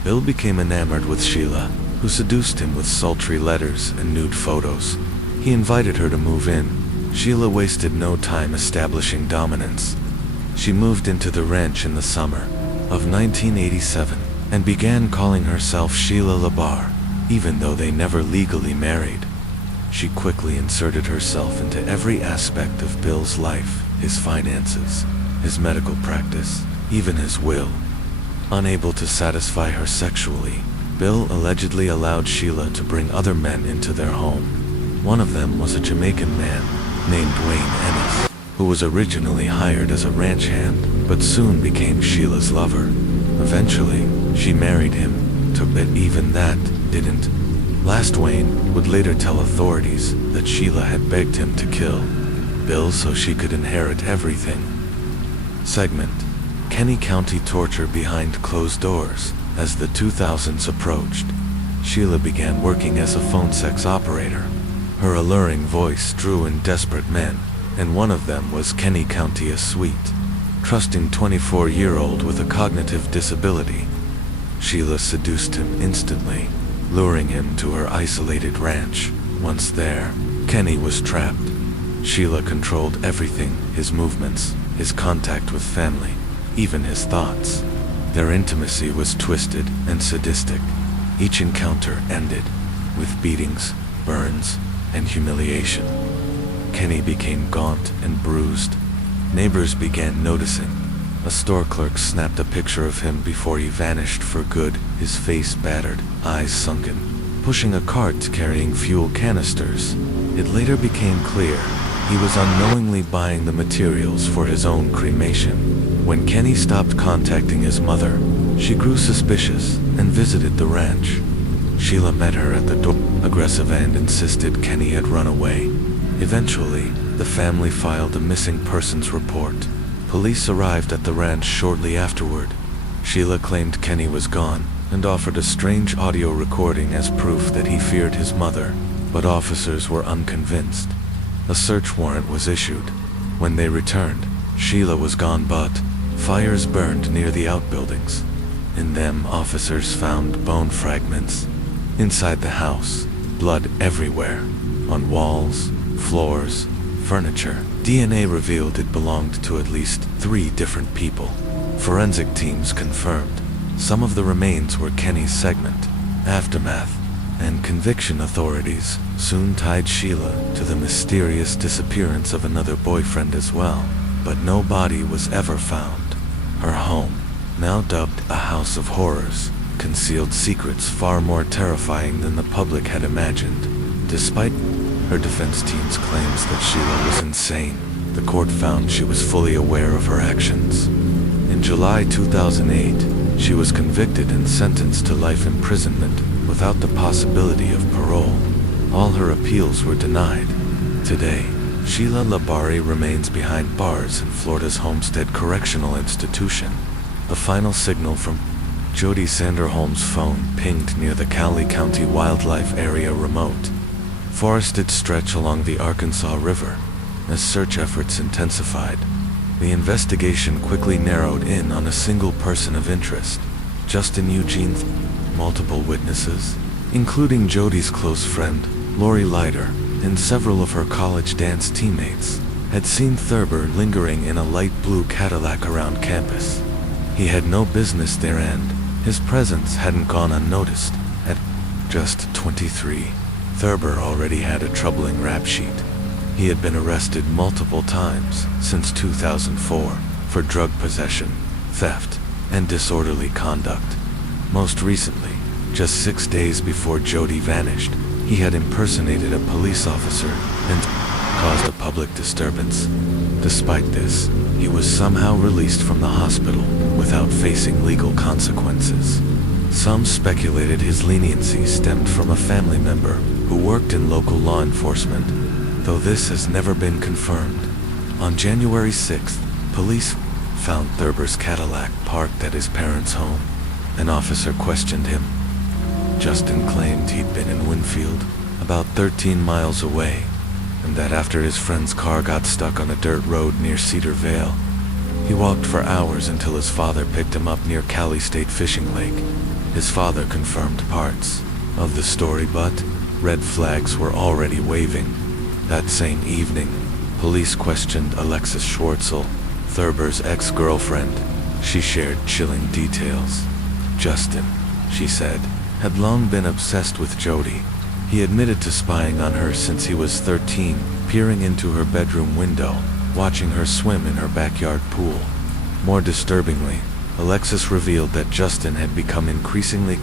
Bill became enamored with Sheila, who seduced him with sultry letters and nude photos. He invited her to move in. Sheila wasted no time establishing dominance. She moved into the ranch in the summer of 1987 and began calling herself Sheila LeBar, even though they never legally married. She quickly inserted herself into every aspect of Bill's life, his finances, his medical practice, even his will. Unable to satisfy her sexually, Bill allegedly allowed Sheila to bring other men into their home. One of them was a Jamaican man named Wayne Ennis, who was originally hired as a ranch hand, but soon became Sheila's lover. Eventually, she married him, but even that didn't last. Wayne would later tell authorities that Sheila had begged him to kill Bill so she could inherit everything. Segment: Kenny County torture behind closed doors. As the 2000s approached, Sheila began working as a phone sex operator. Her alluring voice drew in desperate men, and one of them was Kenny County, a sweet, trusting 24-year-old with a cognitive disability. Sheila seduced him instantly, luring him to her isolated ranch. Once there, Kenny was trapped. Sheila controlled everything: his movements, his contact with family, even his thoughts. Their intimacy was twisted and sadistic. Each encounter ended with beatings, burns, and humiliation. Kenny became gaunt and bruised. Neighbors began noticing. A store clerk snapped a picture of him before he vanished for good, his face battered, eyes sunken, pushing a cart carrying fuel canisters. It later became clear he was unknowingly buying the materials for his own cremation. When Kenny stopped contacting his mother, she grew suspicious and visited the ranch. Sheila met her at the door, aggressive, and insisted Kenny had run away. Eventually, the family filed a missing persons report. Police arrived at the ranch shortly afterward. Sheila claimed Kenny was gone and offered a strange audio recording as proof that he feared his mother, but officers were unconvinced. A search warrant was issued. When they returned, Sheila was gone, but fires burned near the outbuildings. In them, officers found bone fragments. Inside the house, blood everywhere, on walls, floors, furniture. DNA revealed it belonged to at least 3 different people. Forensic teams confirmed some of the remains were Kenny's segment. Aftermath and conviction authorities soon tied Sheila to the mysterious disappearance of another boyfriend as well, but no body was ever found. Her home, now dubbed a house of horrors, concealed secrets far more terrifying than the public had imagined. Despite her defense team's claims that Sheila was insane, the court found she was fully aware of her actions. In July 2008, she was convicted and sentenced to life imprisonment without the possibility of parole. All her appeals were denied. Today, Sheila Labari remains behind bars in Florida's Homestead Correctional Institution. The final signal from Jody Sanderholm's phone pinged near the Cowley County Wildlife Area remote, forested stretch along the Arkansas River. As search efforts intensified, the investigation quickly narrowed in on a single person of interest, Justin Eugene. Multiple witnesses, including Jody's close friend, Lori Leiter, and several of her college dance teammates, had seen Thurber lingering in a light blue Cadillac around campus. He had no business there, and his presence hadn't gone unnoticed. At just 23, Thurber already had a troubling rap sheet. He had been arrested multiple times since 2004 for drug possession, theft, and disorderly conduct. Most recently, just 6 days before Jody vanished, he had impersonated a police officer and caused a public disturbance. Despite this, he was somehow released from the hospital without facing legal consequences. Some speculated his leniency stemmed from a family member who worked in local law enforcement, though this has never been confirmed. On January 6th, police found Thurber's Cadillac parked at his parents' home. An officer questioned him. Justin claimed he'd been in Winfield, about 13 miles away, and that after his friend's car got stuck on a dirt road near Cedar Vale, he walked for hours until his father picked him up near Cali State Fishing Lake. His father confirmed parts of the story, but red flags were already waving. That same evening, police questioned Alexis Schwartzel, Thurber's ex-girlfriend. She shared chilling details. Justin, she said, had long been obsessed with Jody. He admitted to spying on her since he was 13, peering into her bedroom window, watching her swim in her backyard pool. More disturbingly, Alexis revealed that Justin had become increasingly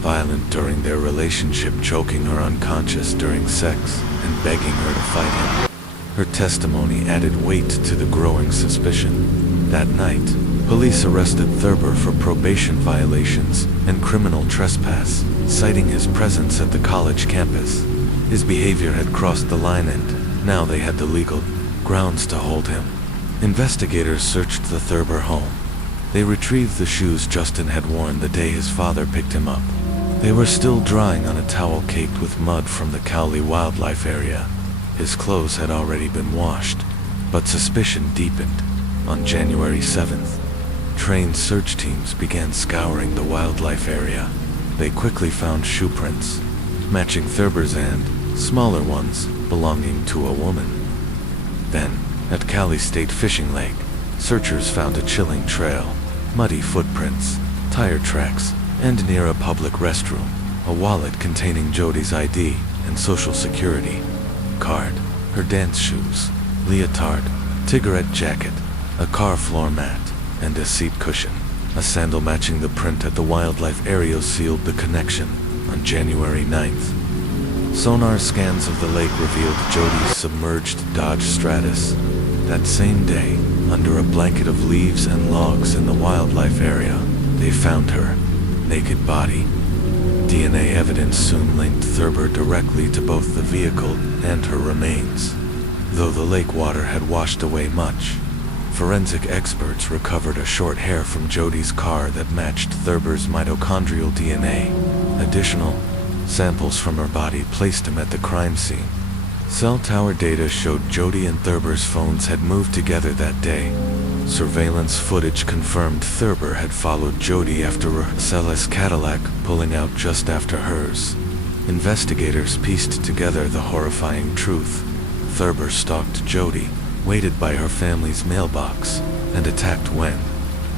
violent during their relationship, choking her unconscious during sex and begging her to fight him. Her testimony added weight to the growing suspicion. That night, police arrested Thurber for probation violations and criminal trespass, citing his presence at the college campus. His behavior had crossed the line, and now they had the legal grounds to hold him. Investigators searched the Thurber home. They retrieved the shoes Justin had worn the day his father picked him up. They were still drying on a towel caked with mud from the Cowley Wildlife Area. His clothes had already been washed, but suspicion deepened. On January 7th, trained search teams began scouring the wildlife area. They quickly found shoe prints, matching Thurber's and smaller ones belonging to a woman. Then, at Cali State Fishing Lake, searchers found a chilling trail, muddy footprints, tire tracks, and near a public restroom, a wallet containing Jody's ID and social security card, her dance shoes, leotard, Tigarette jacket, a car floor mat, and a seat cushion. A sandal matching the print at the wildlife area sealed the connection. On January 9th, sonar scans of the lake revealed Jody's submerged Dodge Stratus. That same day, under a blanket of leaves and logs in the wildlife area, they found her naked body. DNA evidence soon linked Thurber directly to both the vehicle and her remains. Though the lake water had washed away much, forensic experts recovered a short hair from Jody's car that matched Thurber's mitochondrial DNA. Additional samples from her body placed him at the crime scene. Cell tower data showed Jody and Thurber's phones had moved together that day. Surveillance footage confirmed Thurber had followed Jody after Roselle's Cadillac, pulling out just after hers. Investigators pieced together the horrifying truth. Thurber stalked Jody, waited by her family's mailbox, and attacked when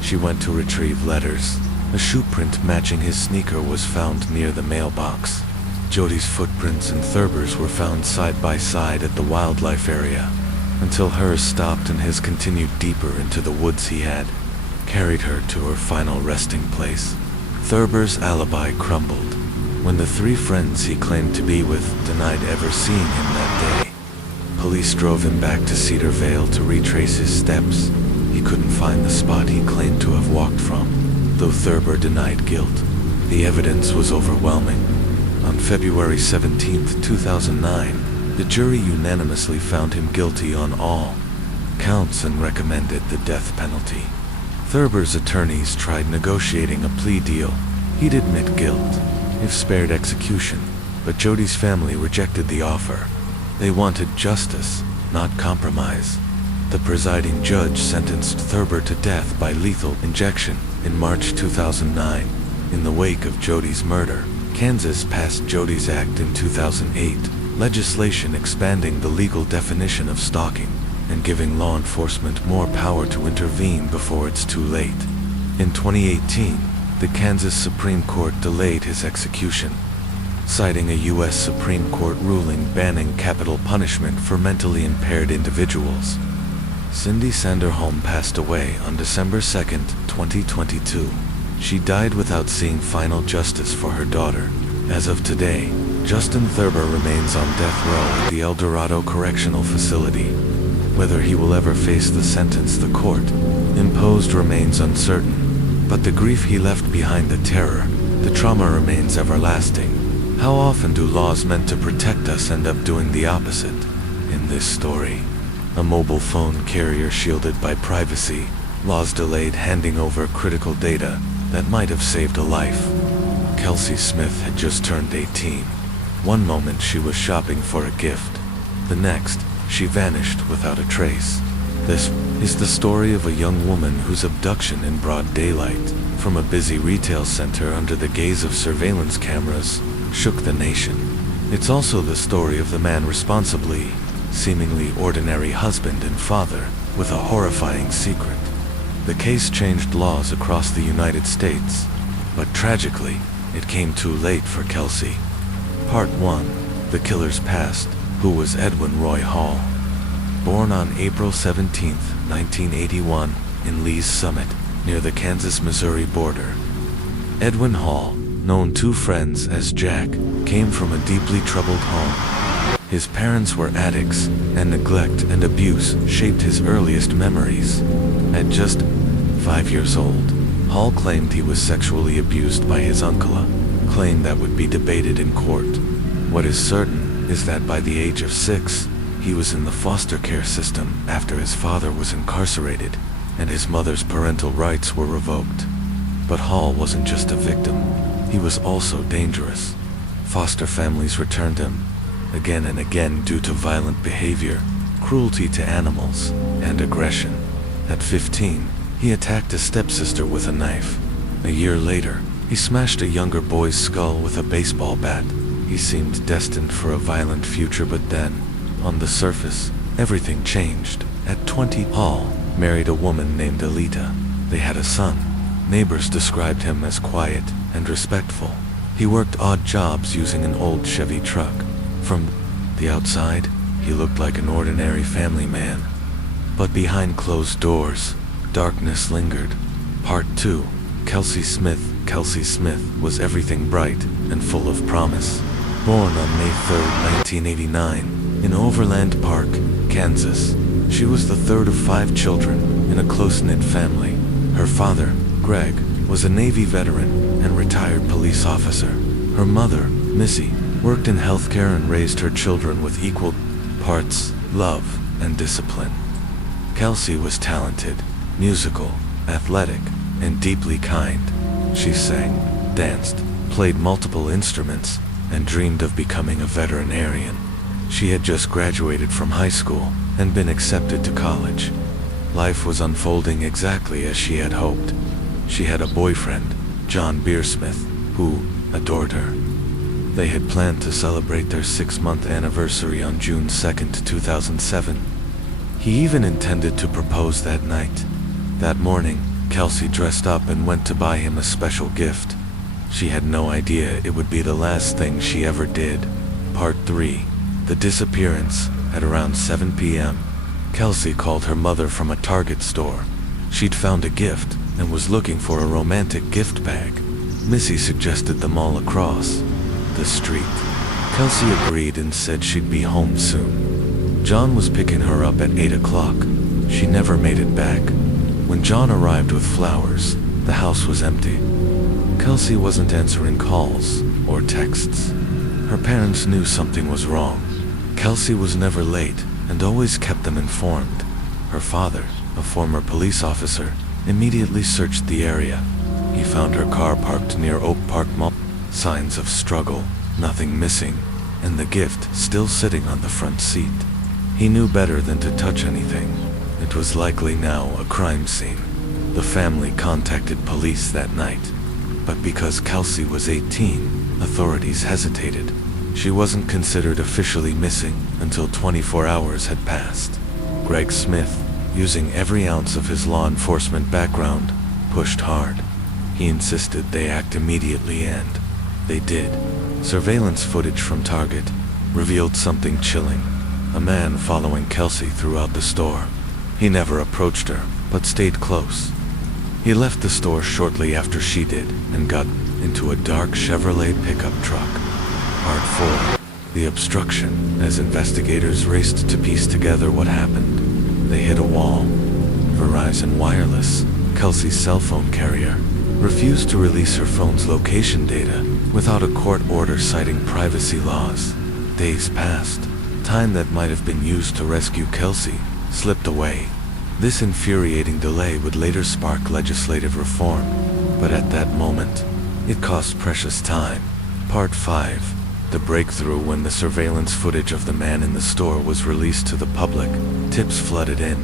she went to retrieve letters. A shoe print matching his sneaker was found near the mailbox. Jody's footprints and Thurber's were found side by side at the wildlife area, until hers stopped and his continued deeper into the woods. He had carried her to her final resting place. Thurber's alibi crumbled when the three friends he claimed to be with denied ever seeing him that day. Police drove him back to Cedar Vale to retrace his steps. He couldn't find the spot he claimed to have walked from, though Thurber denied guilt. The evidence was overwhelming. On February 17, 2009, the jury unanimously found him guilty on all counts and recommended the death penalty. Thurber's attorneys tried negotiating a plea deal. He'd admit guilt, if spared execution, but Jody's family rejected the offer. They wanted justice, not compromise. The presiding judge sentenced Thurber to death by lethal injection in March 2009. In the wake of Jody's murder, Kansas passed Jody's Act in 2008, legislation expanding the legal definition of stalking and giving law enforcement more power to intervene before it's too late. In 2018, the Kansas Supreme Court delayed his execution, citing a U.S. Supreme Court ruling banning capital punishment for mentally impaired individuals. Cindy Sanderholm passed away on December 2, 2022. She died without seeing final justice for her daughter. As of today, Justin Thurber remains on death row at the El Dorado Correctional Facility. Whether he will ever face the sentence the court imposed remains uncertain, but the grief he left behind, the terror, the trauma remains everlasting. How often do laws meant to protect us end up doing the opposite? In this story, a mobile phone carrier shielded by privacy, laws delayed handing over critical data that might have saved a life. Kelsey Smith had just turned 18. One moment she was shopping for a gift. The next, she vanished without a trace. This is the story of a young woman whose abduction in broad daylight, from a busy retail center under the gaze of surveillance cameras, shook the nation. It's also the story of the man responsibly, seemingly ordinary husband and father, with a horrifying secret. The case changed laws across the United States, but tragically, it came too late for Kelsey. Part 1. The Killer's Past. Who was Edwin Roy Hall? Born on April 17, 1981, in Lee's Summit, near the Kansas-Missouri border. Edwin Hall, known to friends as Jack, came from a deeply troubled home. His parents were addicts, and neglect and abuse shaped his earliest memories. At just 5 years old, Hall claimed he was sexually abused by his uncle, a claim that would be debated in court. What is certain is that by the age of 6, he was in the foster care system after his father was incarcerated and his mother's parental rights were revoked. But Hall wasn't just a victim, he was also dangerous. Foster families returned him again and again due to violent behavior, cruelty to animals, and aggression. At 15, he attacked his stepsister with a knife. A year later, he smashed a younger boy's skull with a baseball bat. He seemed destined for a violent future, but then, on the surface, everything changed. At 20, Hall married a woman named Alita. They had a son. Neighbors described him as quiet and respectful. He worked odd jobs using an old Chevy truck. From the outside, he looked like an ordinary family man. But behind closed doors, darkness lingered. Part 2. Kelsey Smith. Kelsey Smith was everything bright and full of promise. Born on May 3, 1989, in Overland Park, Kansas, she was the third of 5 children in a close-knit family. Her father, Greg, was a Navy veteran and retired police officer. Her mother, Missy, worked in healthcare and raised her children with equal parts love and discipline. Kelsey was talented, musical, athletic, and deeply kind. She sang, danced, played multiple instruments, and dreamed of becoming a veterinarian. She had just graduated from high school and been accepted to college. Life was unfolding exactly as she had hoped. She had a boyfriend, John Beersmith, who adored her. They had planned to celebrate their 6-month anniversary on June 2nd, 2007. He even intended to propose that night. That morning, Kelsey dressed up and went to buy him a special gift. She had no idea it would be the last thing she ever did. Part 3. The disappearance. At around 7 p.m., Kelsey called her mother from a Target store. She'd found a gift and was looking for a romantic gift bag. Missy suggested the mall across the street. Kelsey agreed and said she'd be home soon. John was picking her up at 8 o'clock. She never made it back. When John arrived with flowers, the house was empty. Kelsey wasn't answering calls or texts. Her parents knew something was wrong. Kelsey was never late and always kept them informed. Her father, a former police officer, immediately searched the area. He found her car parked near Oak Park Mall. Signs of struggle, nothing missing, and the gift still sitting on the front seat. He knew better than to touch anything. It was likely now a crime scene. The family contacted police that night. But because Kelsey was 18, authorities hesitated. She wasn't considered officially missing until 24 hours had passed. Greg Smith, using every ounce of his law enforcement background, pushed hard. He insisted they act immediately, and they did. Surveillance footage from Target revealed something chilling. A man following Kelsey throughout the store. He never approached her, but stayed close. He left the store shortly after she did and got into a dark Chevrolet pickup truck. Part 4. The obstruction. As investigators raced to piece together what happened, they hit a wall. Verizon Wireless, Kelsey's cell phone carrier, refused to release her phone's location data without a court order citing privacy laws. Days passed. Time that might have been used to rescue Kelsey slipped away. This infuriating delay would later spark legislative reform, but at that moment, it cost precious time. Part 5. The breakthrough. When the surveillance footage of the man in the store was released to the public, tips flooded in.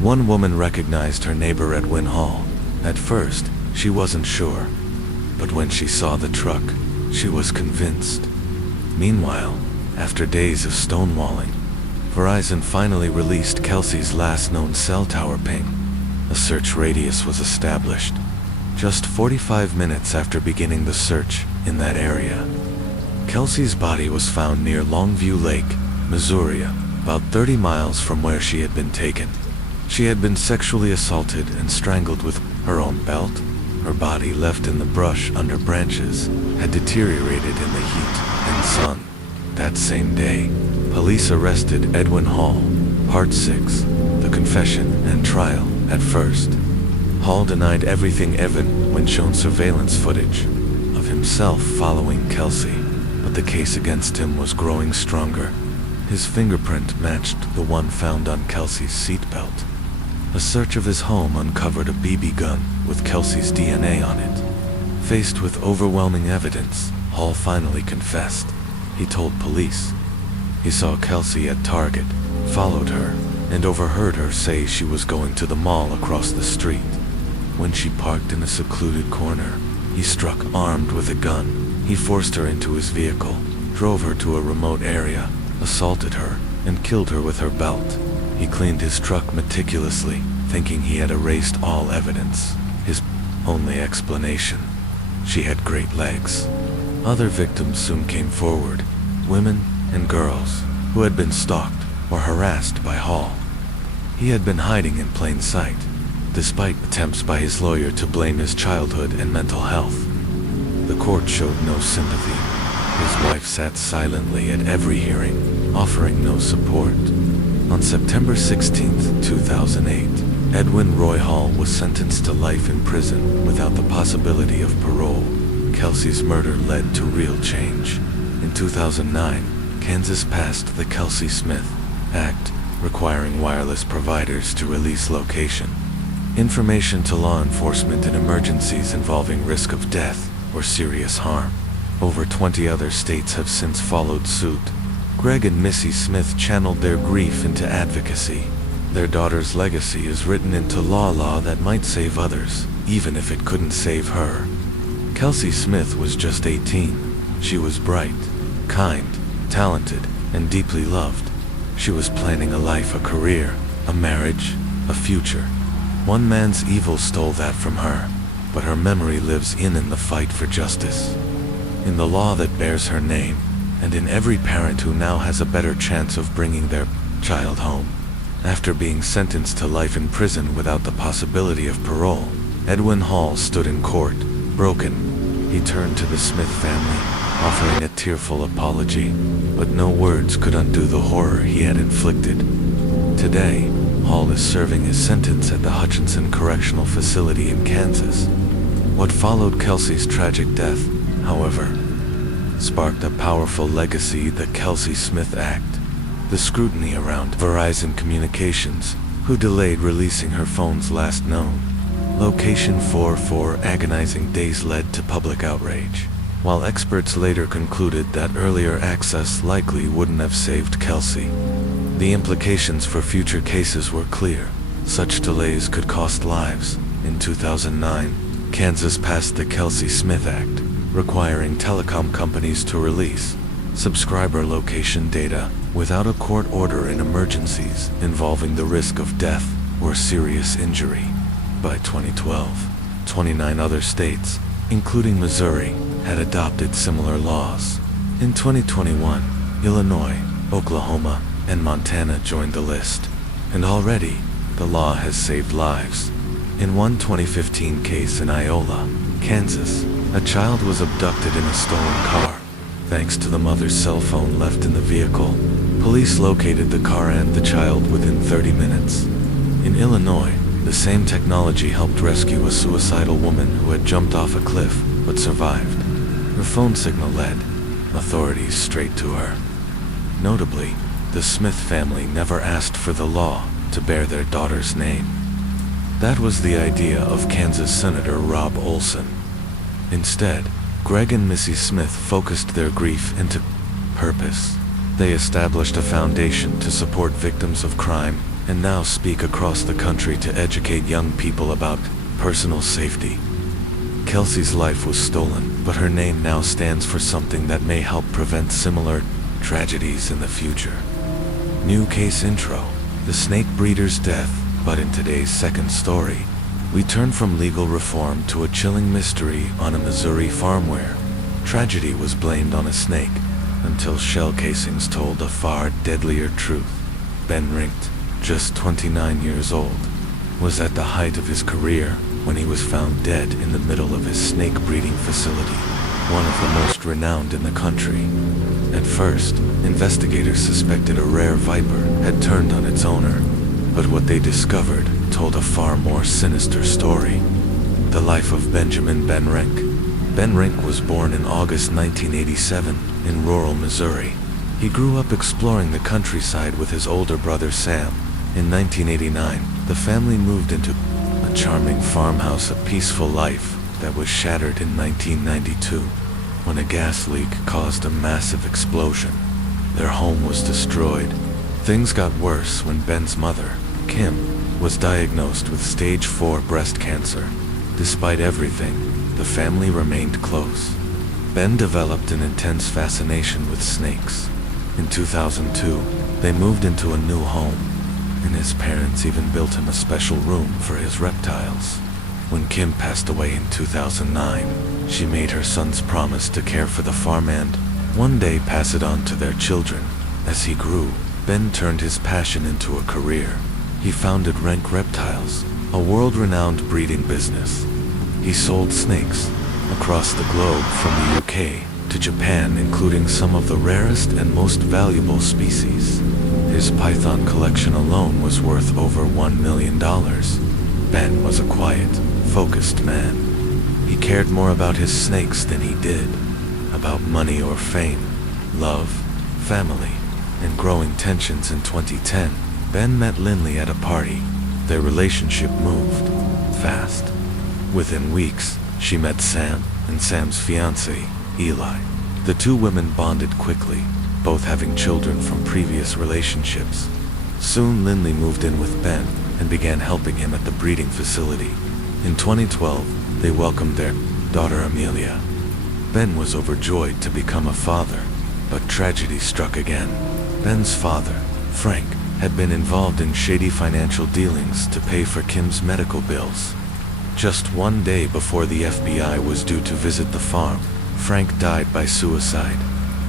One woman recognized her neighbor at Wynn Hall. At first, she wasn't sure, but when she saw the truck, she was convinced. Meanwhile, after days of stonewalling, Verizon finally released Kelsey's last known cell tower ping. A search radius was established, just 45 minutes after beginning the search in that area. Kelsey's body was found near Longview Lake, Missouri, about 30 miles from where she had been taken. She had been sexually assaulted and strangled with her own belt. Her body, left in the brush under branches, had deteriorated in the heat and sun. That same day, police arrested Edwin Hall. Part 6. The confession and trial. At first, Hall denied everything even when shown surveillance footage of himself following Kelsey, but the case against him was growing stronger. His fingerprint matched the one found on Kelsey's seatbelt. A search of his home uncovered a BB gun with Kelsey's DNA on it. Faced with overwhelming evidence, Hall finally confessed. He told police he saw Kelsey at Target, followed her, and overheard her say she was going to the mall across the street. When she parked in a secluded corner, he struck. Armed with a gun, he forced her into his vehicle, drove her to a remote area, assaulted her, and killed her with her belt. He cleaned his truck meticulously, thinking he had erased all evidence. His only explanation: she had great legs. Other victims soon came forward, women and girls who had been stalked or harassed by Hall. He had been hiding in plain sight, despite attempts by his lawyer to blame his childhood and mental health. The court showed no sympathy. His wife sat silently at every hearing, offering no support. On September 16, 2008, Edwin Roy Hall was sentenced to life in prison without the possibility of parole. Kelsey's murder led to real change. In 2009, Kansas passed the Kelsey Smith Act, requiring wireless providers to release location information to law enforcement in emergencies involving risk of death or serious harm. Over 20 other states have since followed suit. Greg and Missy Smith channeled their grief into advocacy. Their daughter's legacy is written into law that might save others, even if it couldn't save her. Kelsey Smith was just 18. She was bright, kind, talented, and deeply loved. She was planning a life, a career, a marriage, a future. One man's evil stole that from her, but her memory lives in the fight for justice, in the law that bears her name, and in every parent who now has a better chance of bringing their child home. After being sentenced to life in prison without the possibility of parole, Edwin Hall stood in court, broken. He turned to the Smith family, offering a tearful apology, but no words could undo the horror he had inflicted. Today, Hall is serving his sentence at the Hutchinson Correctional Facility in Kansas. What followed Kelsey's tragic death, however, sparked a powerful legacy, the Kelsey Smith Act. The scrutiny around Verizon Communications, who delayed releasing her phone's last known location for 4 agonizing days, led to public outrage. While experts later concluded that earlier access likely wouldn't have saved Kelsey, the implications for future cases were clear. Such delays could cost lives. In 2009, Kansas passed the Kelsey Smith Act, requiring telecom companies to release subscriber location data without a court order in emergencies involving the risk of death or serious injury. By 2012, 29 other states, including Missouri, had adopted similar laws. In 2021, Illinois, Oklahoma, and Montana joined the list, and already, the law has saved lives. In one 2015 case in Iola, Kansas, a child was abducted in a stolen car. Thanks to the mother's cell phone left in the vehicle, police located the car and the child within 30 minutes. In Illinois, the same technology helped rescue a suicidal woman who had jumped off a cliff but survived. Her phone signal led authorities straight to her. Notably, the Smith family never asked for the law to bear their daughter's name. That was the idea of Kansas Senator Rob Olson. Instead, Greg and Missy Smith focused their grief into purpose. They established a foundation to support victims of crime and now speak across the country to educate young people about personal safety. Kelsey's life was stolen, but her name now stands for something that may help prevent similar tragedies in the future. New case intro: the snake breeder's death. But in today's second story, we turn from legal reform to a chilling mystery on a Missouri farm where tragedy was blamed on a snake until shell casings told a far deadlier truth. Ben Rinkt, just 29 years old, was at the height of his career when he was found dead in the middle of his snake breeding facility, one of the most renowned in the country. At first, investigators suspected a rare viper had turned on its owner, but what they discovered told a far more sinister story. The life of Benjamin Ben Rink. Ben Rink was born in August 1987 in rural Missouri. He grew up exploring the countryside with his older brother Sam. In 1989, the family moved into a charming farmhouse, a peaceful life that was shattered in 1992 when a gas leak caused a massive explosion. Their home was destroyed. Things got worse when Ben's mother, Kim, was diagnosed with stage 4 breast cancer. Despite everything, the family remained close. Ben developed an intense fascination with snakes. In 2002, they moved into a new home, and his parents even built him a special room for his reptiles. When Kim passed away in 2009, she made her sons promise to care for the farm and one day pass it on to their children. As he grew, Ben turned his passion into a career. He founded Rank Reptiles, a world-renowned breeding business. He sold snakes across the globe from the UK to Japan, including some of the rarest and most valuable species. His python collection alone was worth over $1 million. Ben was a quiet, focused man. He cared more about his snakes than he did about money or fame, love, family, and growing tensions. In 2010, Ben met Lindley at a party. Their relationship moved fast. Within weeks, she met Sam and Sam's fiancé, Eli. The two women bonded quickly, both having children from previous relationships. Soon Lindley moved in with Ben and began helping him at the breeding facility. In 2012, they welcomed their daughter Amelia. Ben was overjoyed to become a father, but tragedy struck again. Ben's father, Frank, had been involved in shady financial dealings to pay for Kim's medical bills. Just one day before the FBI was due to visit the farm, Frank died by suicide,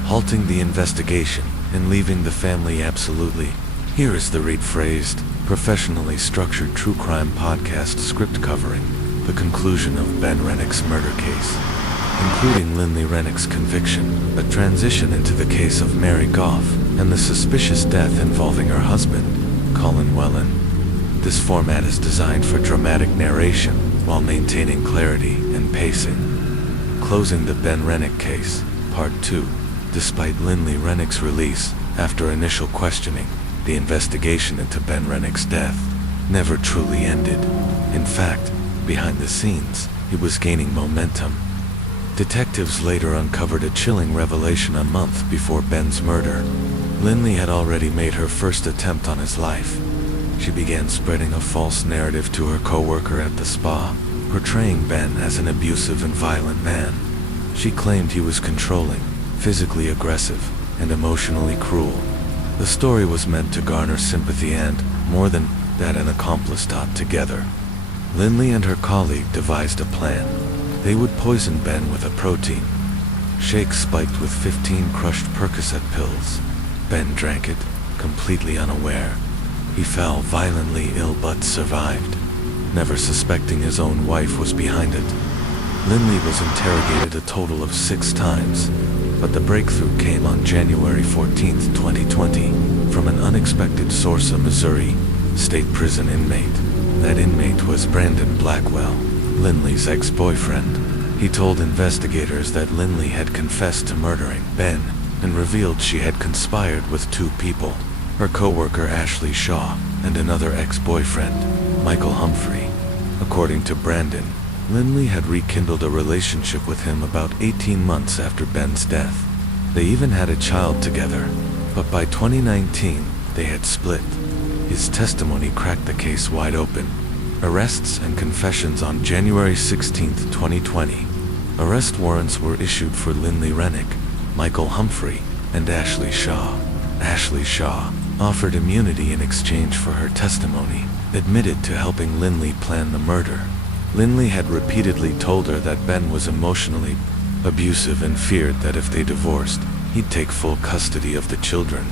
halting the investigation and leaving the family absolutely. Here is the rephrased, professionally structured true crime podcast script covering the conclusion of Ben Rennick's murder case, including Lindley Rennick's conviction, a transition into the case of Mary Goff, and the suspicious death involving her husband, Colin Whelan. This format is designed for dramatic narration while maintaining clarity and pacing. Closing the Ben Rennick case, Part 2. Despite Lindley Rennick's release, after initial questioning, the investigation into Ben Rennick's death never truly ended. In fact, behind the scenes, it was gaining momentum. Detectives later uncovered a chilling revelation a month before Ben's murder. Lindley had already made her first attempt on his life. She began spreading a false narrative to her co-worker at the spa, portraying Ben as an abusive and violent man. She claimed he was controlling, physically aggressive, and emotionally cruel. The story was meant to garner sympathy and, more than that, an accomplice together. Lindley and her colleague devised a plan. They would poison Ben with a protein shake spiked with 15 crushed Percocet pills. Ben drank it, completely unaware. He fell violently ill but survived, never suspecting his own wife was behind it. Lindley was interrogated a total of 6 times, but the breakthrough came on January 14, 2020, from an unexpected source, a Missouri State Prison inmate. That inmate was Brandon Blackwell, Lindley's ex-boyfriend. He told investigators that Lindley had confessed to murdering Ben and revealed she had conspired with 2 people, her co-worker Ashley Shaw and another ex-boyfriend, Michael Humphrey. According to Brandon, Lindley had rekindled a relationship with him about 18 months after Ben's death. They even had a child together, but by 2019, they had split. His testimony cracked the case wide open. Arrests and confessions on January 16, 2020. Arrest warrants were issued for Lindley Rennick, Michael Humphrey, and Ashley Shaw. Ashley Shaw offered immunity in exchange for her testimony, admitted to helping Lindley plan the murder. Lindley had repeatedly told her that Ben was emotionally abusive and feared that if they divorced, he'd take full custody of the children.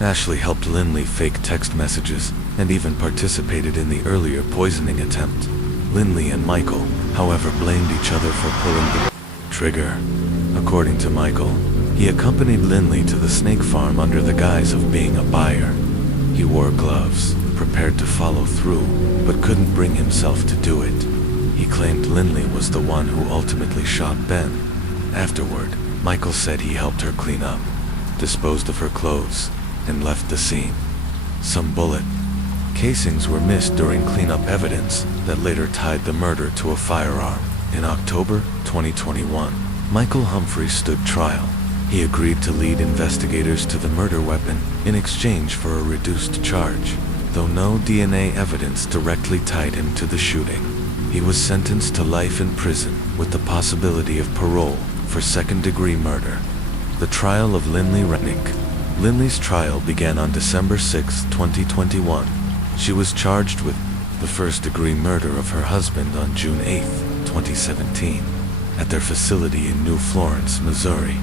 Ashley helped Lindley fake text messages and even participated in the earlier poisoning attempt. Lindley and Michael, however, blamed each other for pulling the trigger. According to Michael, he accompanied Lindley to the snake farm under the guise of being a buyer. He wore gloves, prepared to follow through, but couldn't bring himself to do it. He claimed Lindley was the one who ultimately shot Ben. Afterward, Michael said he helped her clean up, disposed of her clothes, and left the scene. Some bullet casings were missed during cleanup evidence that later tied the murder to a firearm. In October 2021, Michael Humphrey stood trial. He agreed to lead investigators to the murder weapon in exchange for a reduced charge, though no DNA evidence directly tied him to the shooting. He was sentenced to life in prison with the possibility of parole for second-degree murder. The trial of Lindley Rennick. Lindley's trial began on December 6, 2021. She was charged with the first-degree murder of her husband on June 8, 2017, at their facility in New Florence, Missouri.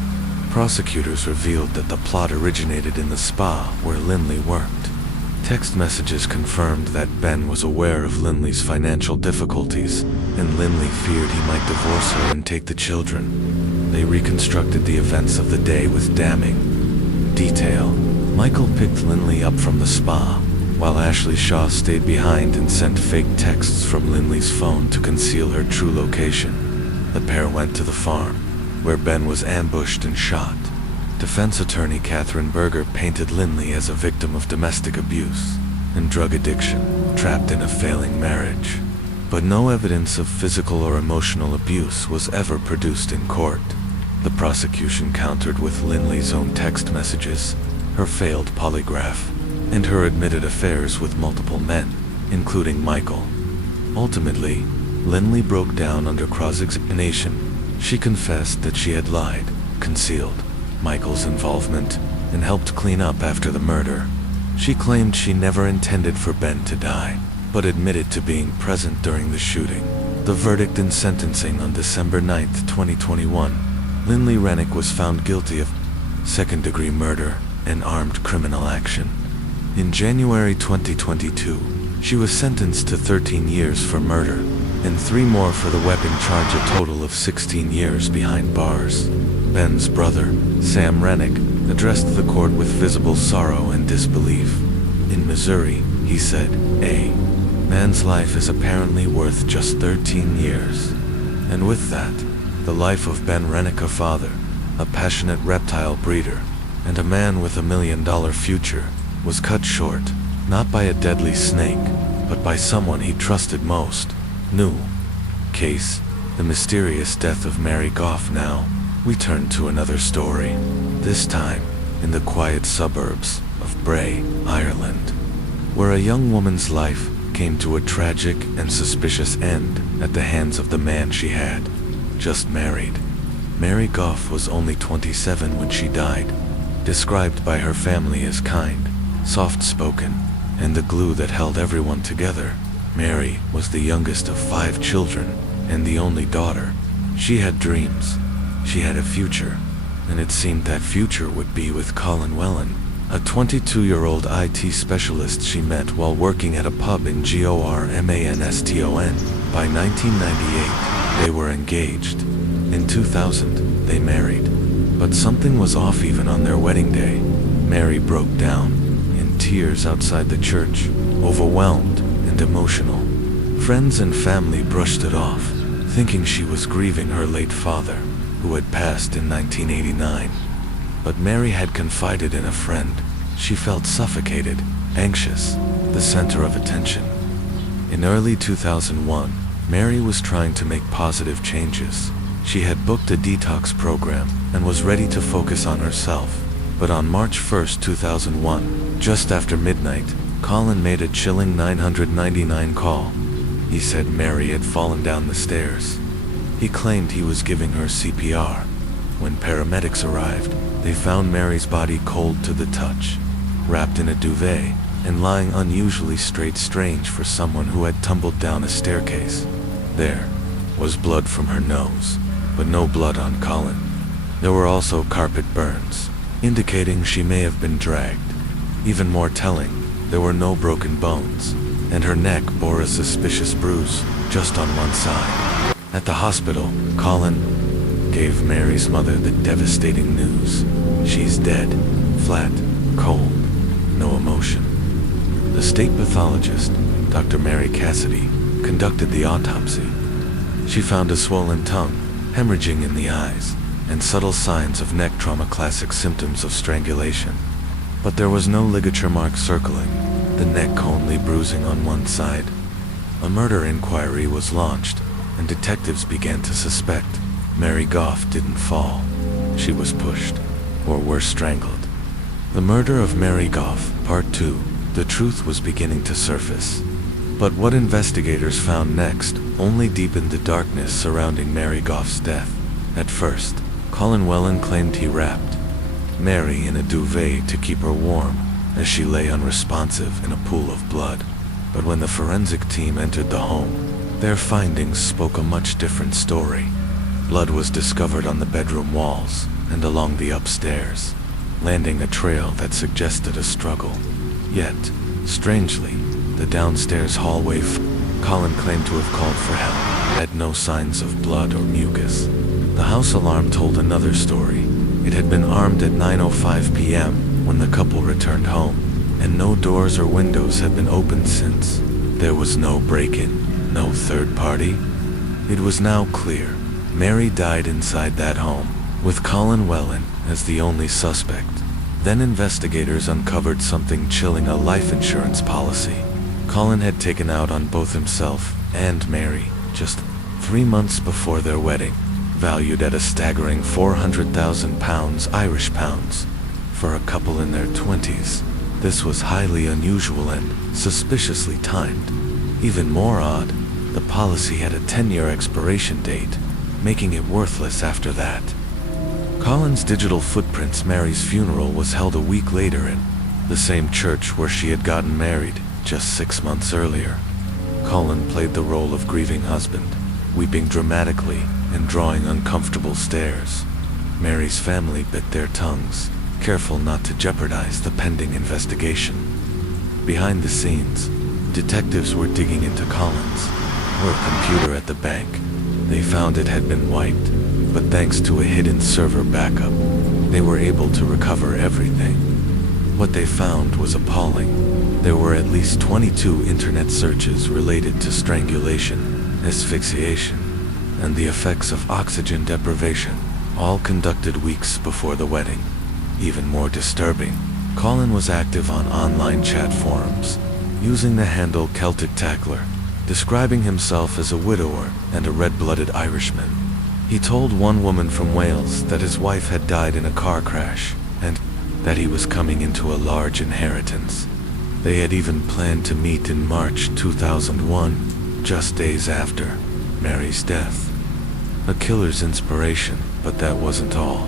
Prosecutors revealed that the plot originated in the spa where Lindley worked. Text messages confirmed that Ben was aware of Lindley's financial difficulties, and Lindley feared he might divorce her and take the children. They reconstructed the events of the day with damning detail. Michael picked Lindley up from the spa, while Ashley Shaw stayed behind and sent fake texts from Lindley's phone to conceal her true location. the pair went to the farm, where Ben was ambushed and shot. Defense attorney Catherine Berger painted Lindley as a victim of domestic abuse and drug addiction, trapped in a failing marriage. But no evidence of physical or emotional abuse was ever produced in court. The prosecution countered with Lindley's own text messages, her failed polygraph, and her admitted affairs with multiple men, including Michael. Ultimately, Lindley broke down under cross-examination. She confessed that she had lied, concealed Michael's involvement, and helped clean up after the murder. She claimed she never intended for Ben to die, but admitted to being present during the shooting. The verdict in sentencing on December 9, 2021, Lindley Rennick was found guilty of second-degree murder and armed criminal action. In January 2022, she was sentenced to 13 years for murder, and 3 more for the weapon charge, a total of 16 years behind bars. Ben's brother, Sam Rennick, addressed the court with visible sorrow and disbelief. In Missouri, he said, "A man's life is apparently worth just 13 years." And with that, the life of Ben Rennick, a father, a passionate reptile breeder, and a man with $1 million future, was cut short, not by a deadly snake, but by someone he trusted most. New case, the mysterious death of Mary Goff. Now, we turn to another story, this time in the quiet suburbs of Bray, Ireland, where a young woman's life came to a tragic and suspicious end at the hands of the man she had just married. Mary Goff was only 27 when she died, described by her family as kind, soft-spoken, and the glue that held everyone together. Mary was the youngest of 5 children and the only daughter. She had dreams. She had a future, and it seemed that future would be with Colin Whelan, a 22-year-old IT specialist she met while working at a pub in Gormanston. By 1998, they were engaged. In 2000, they married. But something was off even on their wedding day. Mary broke down, in tears outside the church, overwhelmed and emotional. Friends and family brushed it off, thinking she was grieving her late father, who had passed in 1989. But Mary had confided in a friend. She felt suffocated, anxious, the center of attention. In early 2001, Mary was trying to make positive changes. She had booked a detox program and was ready to focus on herself. But on March 1, 2001, just after midnight, Colin made a chilling 999 call. He said Mary had fallen down the stairs. He claimed he was giving her CPR. When paramedics arrived, they found Mary's body cold to the touch, wrapped in a duvet, and lying unusually straight, strange for someone who had tumbled down a staircase. There was blood from her nose, but no blood on Colin. There were also carpet burns, indicating she may have been dragged. Even more telling, there were no broken bones, and her neck bore a suspicious bruise just on one side. At the hospital, Colin gave Mary's mother the devastating news. She's dead, flat, cold, no emotion. The state pathologist, Dr. Mary Cassidy, conducted the autopsy. She found a swollen tongue, hemorrhaging in the eyes, and subtle signs of neck trauma, classic symptoms of strangulation. But there was no ligature mark circling, the neck only bruising on one side. A murder inquiry was launched, and detectives began to suspect Mary Goff didn't fall. She was pushed, or worse, strangled. The Murder of Mary Goff, Part 2. The truth was beginning to surface. But what investigators found next only deepened the darkness surrounding Mary Goff's death. At first, Colin Whelan claimed he wrapped Mary in a duvet to keep her warm as she lay unresponsive in a pool of blood. But when the forensic team entered the home, their findings spoke a much different story. Blood was discovered on the bedroom walls and along the upstairs, landing a trail that suggested a struggle. Yet, strangely, the downstairs hallway Colin claimed to have called for help had no signs of blood or mucus. The house alarm told another story. It had been armed at 9:05 p.m. when the couple returned home, and no doors or windows had been opened since. There was no break-in, no third party. It was now clear Mary died inside that home, with Colin Whelan as the only suspect. Then investigators uncovered something chilling: a life insurance policy Colin had taken out on both himself and Mary just 3 months before their wedding, valued at a staggering £400,000 Irish pounds. For a couple in their 20s, this was highly unusual and suspiciously timed. Even more odd, the policy had a 10-year expiration date, making it worthless after that. Colin's digital footprints: Mary's funeral was held a week later in the same church where she had gotten married just 6 months earlier. Colin played the role of grieving husband, weeping dramatically and drawing uncomfortable stares. Mary's family bit their tongues, careful not to jeopardize the pending investigation. Behind the scenes, detectives were digging into Colin's work computer at the bank. They found it had been wiped, but thanks to a hidden server backup, they were able to recover everything. What they found was appalling. There were at least 22 internet searches related to strangulation, asphyxiation, and the effects of oxygen deprivation, all conducted weeks before the wedding. Even more disturbing, Colin was active on online chat forums, using the handle Celtic Tackler, describing himself as a widower and a red-blooded Irishman. He told one woman from Wales that his wife had died in a car crash, and that he was coming into a large inheritance. They had even planned to meet in March 2001, just days after Mary's death. A killer's inspiration, but that wasn't all.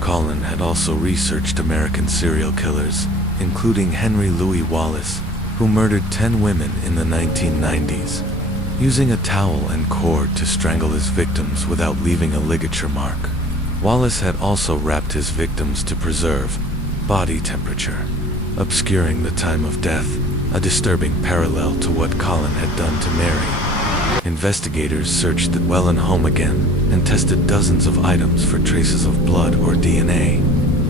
Colin had also researched American serial killers, including Henry Louis Wallace, who murdered 10 women in the 1990s, using a towel and cord to strangle his victims without leaving a ligature mark. Wallace had also wrapped his victims to preserve body temperature, obscuring the time of death, a disturbing parallel to what Colin had done to Mary. Investigators searched the Whelan home again and tested dozens of items for traces of blood or DNA.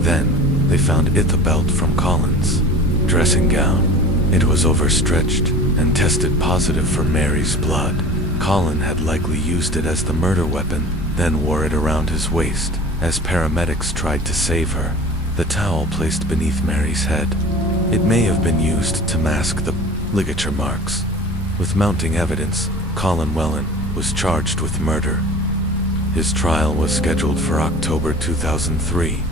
Then, they found a belt from Colin's dressing gown. It was overstretched and tested positive for Mary's blood. Colin had likely used it as the murder weapon, then wore it around his waist as paramedics tried to save her. The towel placed beneath Mary's head. It may have been used to mask the ligature marks. With mounting evidence, Colin Whelan was charged with murder. His trial was scheduled for October 2003,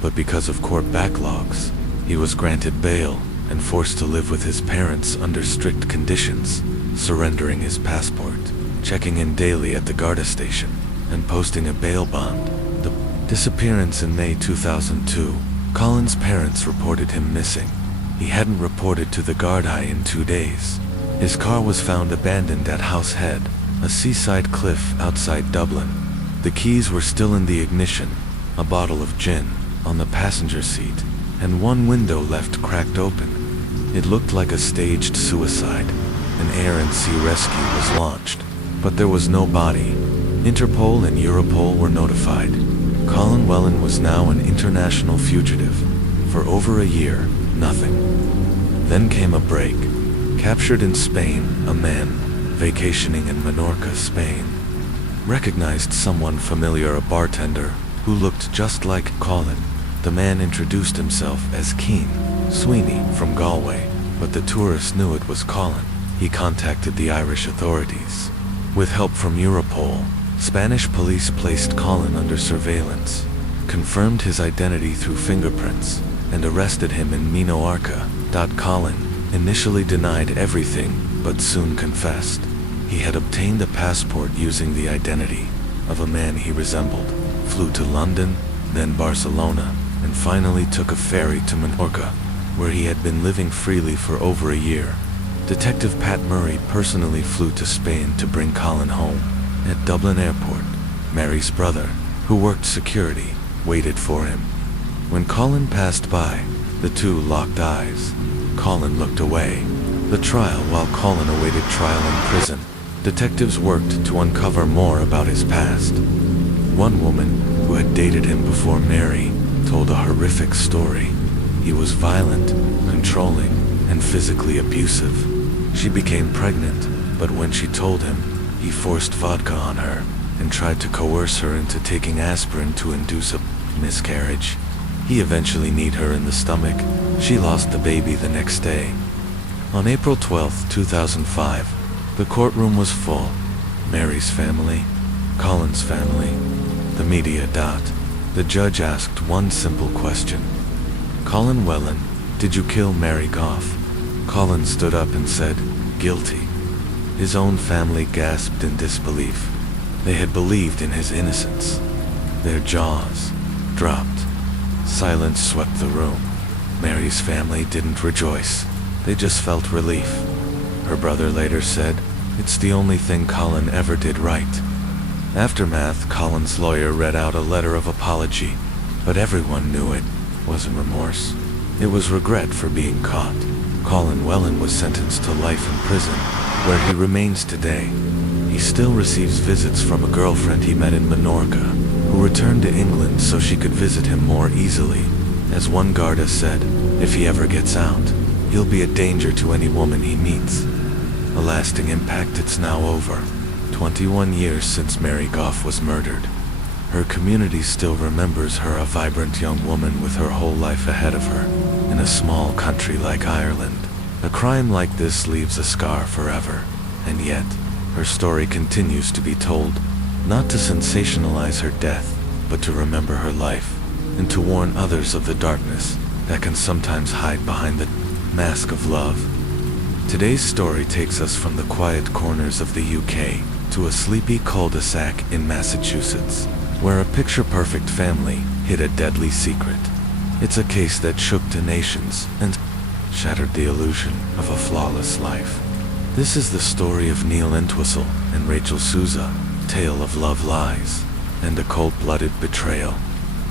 but because of court backlogs, he was granted bail and forced to live with his parents under strict conditions, surrendering his passport, checking in daily at the Garda station, and posting a bail bond. The disappearance in May 2002, Colin's parents reported him missing. He hadn't reported to the Garda in 2 days. His car was found abandoned at House Head, a seaside cliff outside Dublin. The keys were still in the ignition, a bottle of gin on the passenger seat, and one window left cracked open. It looked like a staged suicide. An air and sea rescue was launched, but there was no body. Interpol and Europol were notified. Colin Whelan was now an international fugitive. For over a year, nothing. Then came a break. Captured in Spain, a man, vacationing in Menorca, Spain, recognized someone familiar, a bartender, who looked just like Colin. The man introduced himself as Keen Sweeney from Galway, but the tourist knew it was Colin. He contacted the Irish authorities. With help from Europol, Spanish police placed Colin under surveillance, confirmed his identity through fingerprints, and arrested him in Menorca. Colin initially denied everything, but soon confessed. He had obtained a passport using the identity of a man he resembled, flew to London, then Barcelona, and finally took a ferry to Menorca, where he had been living freely for over a year. Detective Pat Murray personally flew to Spain to bring Colin home. At Dublin Airport, Mary's brother, who worked security, waited for him. When Colin passed by, the two locked eyes. Colin looked away. The trial. While Colin awaited trial in prison, detectives worked to uncover more about his past. One woman, who had dated him before Mary, told a horrific story. He was violent, controlling, and physically abusive. She became pregnant, but when she told him, he forced vodka on her and tried to coerce her into taking aspirin to induce a miscarriage. He eventually kneed her in the stomach. She lost the baby the next day. On April 12, 2005, the courtroom was full. Mary's family, Colin's family, the media. The judge asked one simple question. Colin Whelan, did you kill Mary Goff? Colin stood up and said, guilty. His own family gasped in disbelief. They had believed in his innocence. Their jaws dropped. Silence swept the room. Mary's family didn't rejoice. They just felt relief. Her brother later said, it's the only thing Colin ever did right. Aftermath, Colin's lawyer read out a letter of apology, but everyone knew it wasn't remorse. It was regret for being caught. Colin Whelan was sentenced to life in prison, where he remains today. He still receives visits from a girlfriend he met in Menorca, who returned to England so she could visit him more easily. As one Garda said, if he ever gets out, he'll be a danger to any woman he meets. A lasting impact. It's now over 21 years since Mary Goff was murdered. Her community still remembers her, a vibrant young woman with her whole life ahead of her. In a small country like Ireland, a crime like this leaves a scar forever. And yet, her story continues to be told, not to sensationalize her death, but to remember her life, and to warn others of the darkness that can sometimes hide behind the mask of love. Today's story takes us from the quiet corners of the UK to a sleepy cul-de-sac in Massachusetts, where a picture-perfect family hid a deadly secret. It's a case that shook the nations and shattered the illusion of a flawless life. This is the story of Neil Entwistle and Rachel Souza, tale of love, lies, and a cold-blooded betrayal.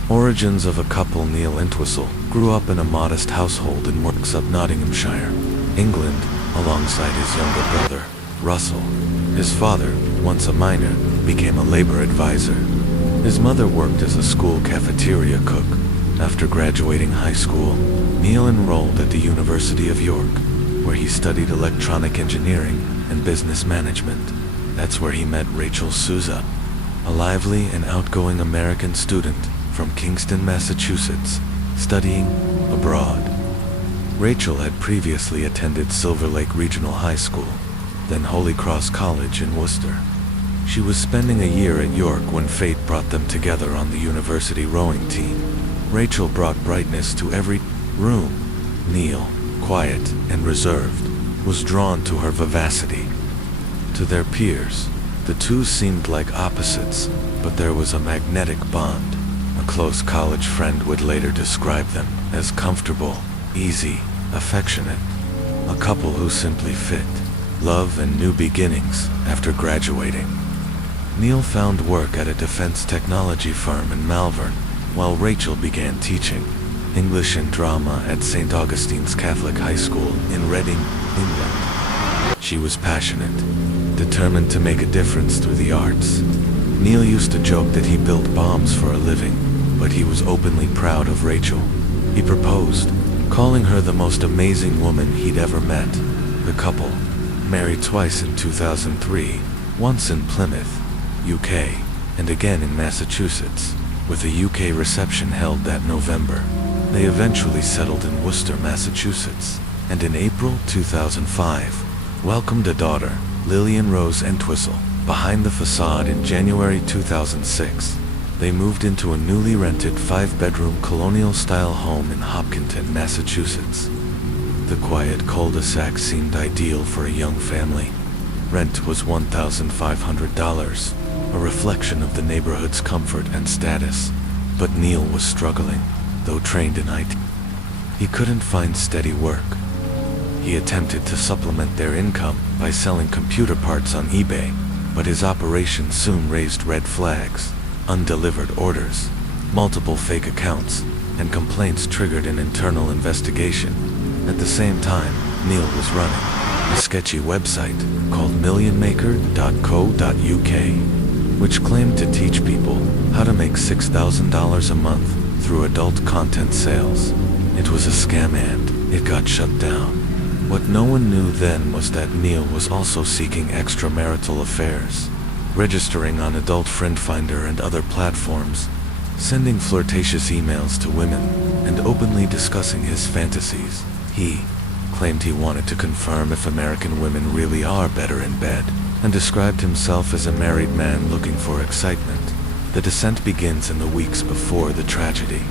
Origins of a couple. Neil Entwistle grew up in a modest household in Worksop, Nottinghamshire, England, alongside his younger brother, Russell. His father, once a miner, became a labor advisor. His mother worked as a school cafeteria cook. After graduating high school, Neil enrolled at the University of York, where he studied electronic engineering and business management. That's where he met Rachel Souza, a lively and outgoing American student from Kingston, Massachusetts, studying abroad. Rachel had previously attended Silver Lake Regional High School, then Holy Cross College in Worcester. She was spending a year at York when fate brought them together on the university rowing team. Rachel brought brightness to every room. Neil, quiet and reserved, was drawn to her vivacity. To their peers, the two seemed like opposites, but there was a magnetic bond. A close college friend would later describe them as comfortable, easy, affectionate. A couple who simply fit. Love and new beginnings after graduating. Neil found work at a defense technology firm in Malvern, while Rachel began teaching English and drama at St. Augustine's Catholic High School in Reading, England. She was passionate, determined to make a difference through the arts. Neil used to joke that he built bombs for a living, but he was openly proud of Rachel. He proposed, calling her the most amazing woman he'd ever met. The couple married twice in 2003, once in Plymouth, UK, and again in Massachusetts, with a UK reception held that November. They eventually settled in Worcester, Massachusetts, and in April 2005, welcomed a daughter, Lillian Rose Entwistle. Behind the facade in January 2006, they moved into a newly rented 5-bedroom colonial-style home in Hopkinton, Massachusetts. The quiet cul-de-sac seemed ideal for a young family. Rent was $1,500, a reflection of the neighborhood's comfort and status. But Neil was struggling, though trained in IT. He couldn't find steady work. He attempted to supplement their income by selling computer parts on eBay, but his operation soon raised red flags. Undelivered orders, multiple fake accounts, and complaints triggered an internal investigation. At the same time, Neil was running a sketchy website called millionmaker.co.uk, which claimed to teach people how to make $6,000 a month through adult content sales. It was a scam and it got shut down. What no one knew then was that Neil was also seeking extramarital affairs. registering on Adult Friend Finder and other platforms, sending flirtatious emails to women, and openly discussing his fantasies. He claimed he wanted to confirm if American women really are better in bed, and described himself as a married man looking for excitement. The descent begins in the weeks before the tragedy.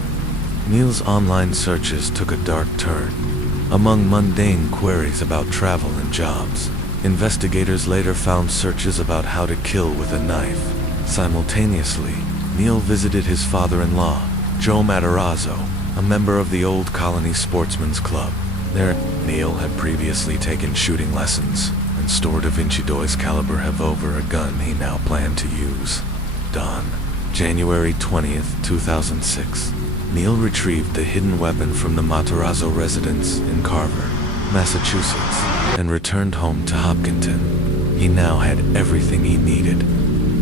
Neil's online searches took a dark turn. Among mundane queries about travel and jobs, investigators later found searches about how to kill with a knife. Simultaneously, Neil visited his father-in-law, Joe Matarazzo, a member of the Old Colony Sportsman's Club. There, Neil had previously taken shooting lessons and stored a Vinci Dois caliber revolver, a gun he now planned to use. Dawn, January 20th, 2006. Neil retrieved the hidden weapon from the Matarazzo residence in Carver, Massachusetts, and returned home to Hopkinton. He now had everything he needed.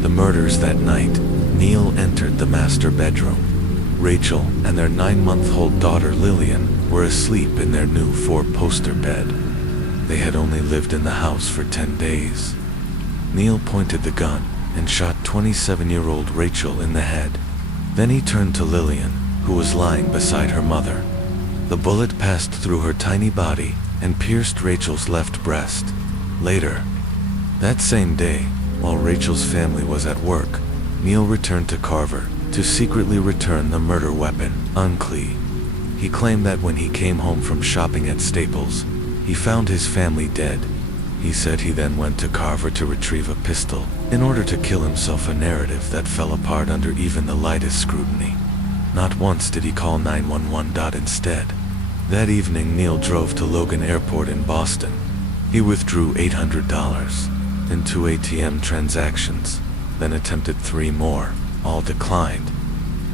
The murders that night. Neil entered the master bedroom. Rachel and their 9-month-old daughter Lillian were asleep in their new 4-poster bed. They had only lived in the house for 10 days. Neil pointed the gun and shot 27-year-old Rachel in the head. Then he turned to Lillian, who was lying beside her mother. The bullet passed through her tiny body and pierced Rachel's left breast. Later, that same day, while Rachel's family was at work, Neil returned to Carver to secretly return the murder weapon, unclear. He claimed that when he came home from shopping at Staples, he found his family dead. He said he then went to Carver to retrieve a pistol in order to kill himself, a narrative that fell apart under even the lightest scrutiny. Not once did he call 911. Instead, that evening Neil drove to Logan Airport in Boston. He withdrew $800 in 2 ATM transactions, then attempted 3 more, all declined.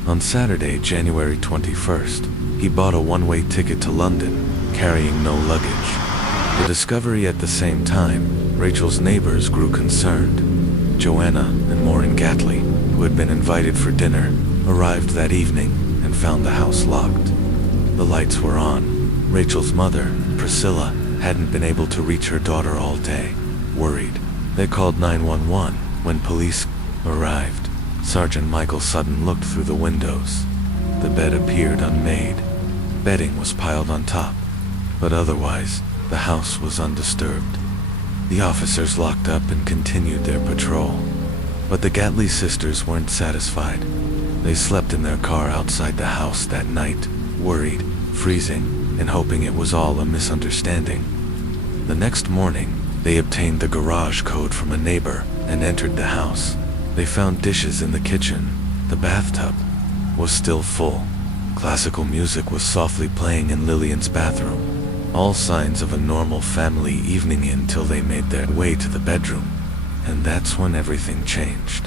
On Saturday, January 21st, he bought a one-way ticket to London, carrying no luggage. The discovery at the same time, Rachel's neighbors grew concerned. Joanna and Maureen Gatley, who had been invited for dinner, arrived that evening and found the house locked. The lights were on. Rachel's mother, Priscilla, hadn't been able to reach her daughter all day. Worried, they called 911 when police arrived. Sergeant Michael Sutton looked through the windows. The bed appeared unmade. Bedding was piled on top, but otherwise, the house was undisturbed. The officers locked up and continued their patrol. But the Gatley sisters weren't satisfied. They slept in their car outside the house that night, worried, freezing, and hoping it was all a misunderstanding. The next morning, they obtained the garage code from a neighbor and entered the house. They found dishes in the kitchen. The bathtub was still full. Classical music was softly playing in Lillian's bathroom. All signs of a normal family evening until they made their way to the bedroom. And that's when everything changed.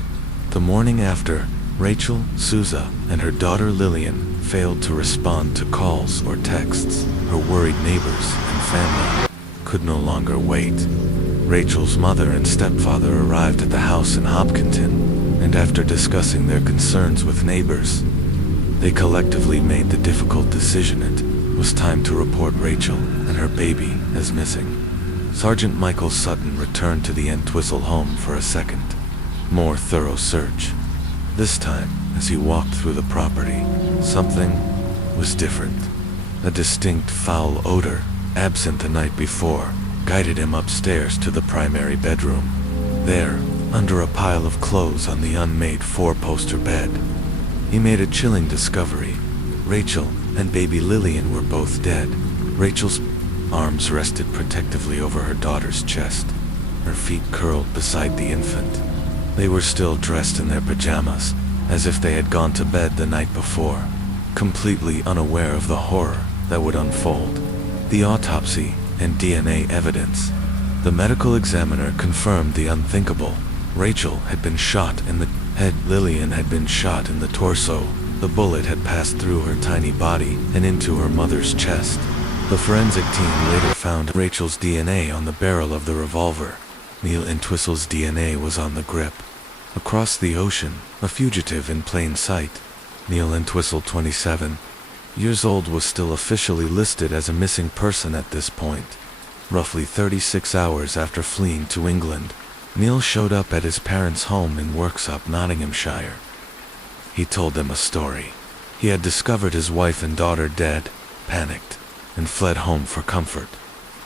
The morning after, Rachel, Sousa, and her daughter Lillian failed to respond to calls or texts. Her worried neighbors and family could no longer wait. Rachel's mother and stepfather arrived at the house in Hopkinton, and after discussing their concerns with neighbors, they collectively made the difficult decision it was time to report Rachel and her baby as missing. Sergeant Michael Sutton returned to the Entwistle home for a second, more thorough search. This time, as he walked through the property, something was different. A distinct foul odor, absent the night before, guided him upstairs to the primary bedroom. There, under a pile of clothes on the unmade 4-poster bed, he made a chilling discovery. Rachel and baby Lillian were both dead. Rachel's arms rested protectively over her daughter's chest, her feet curled beside the infant. They were still dressed in their pajamas, as if they had gone to bed the night before, completely unaware of the horror that would unfold. The autopsy and DNA evidence. The medical examiner confirmed the unthinkable. Rachel had been shot in the head. Lillian had been shot in the torso. The bullet had passed through her tiny body and into her mother's chest. The forensic team later found Rachel's DNA on the barrel of the revolver. Neil Entwistle's DNA was on the grip. Across the ocean, a fugitive in plain sight. Neil Entwistle, 27 years old, was still officially listed as a missing person at this point, roughly 36 hours after fleeing to England. Neil showed up at his parents' home in Worksop, Nottinghamshire. He told them a story. He had discovered his wife and daughter dead, panicked, and fled home for comfort.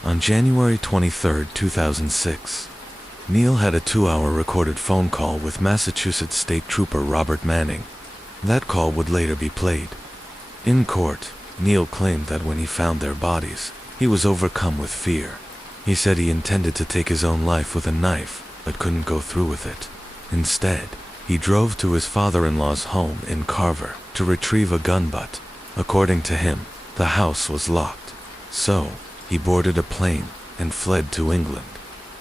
On January 23, 2006, Neil had a 2-hour recorded phone call with Massachusetts State Trooper Robert Manning. That call would later be played. In court, Neil claimed that when he found their bodies, he was overcome with fear. He said he intended to take his own life with a knife, but couldn't go through with it. Instead, he drove to his father-in-law's home in Carver to retrieve a gun, but, according to him, the house was locked. So, he boarded a plane and fled to England.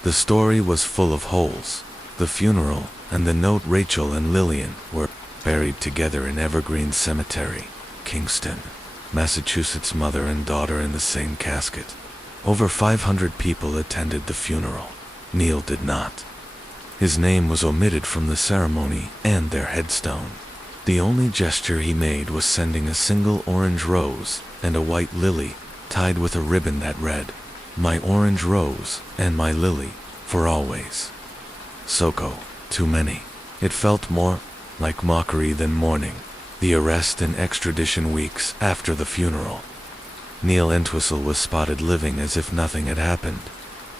The story was full of holes. The funeral and the note Rachel and Lillian were buried together in Evergreen Cemetery, Kingston, Massachusetts, mother and daughter in the same casket. Over 500 people attended the funeral. Neil did not. His name was omitted from the ceremony and their headstone. The only gesture he made was sending a single orange rose and a white lily tied with a ribbon that read, "My orange rose and my lily, for always." Soko, too many. It felt more like mockery than mourning. The arrest and extradition weeks after the funeral. Neil Entwistle was spotted living as if nothing had happened.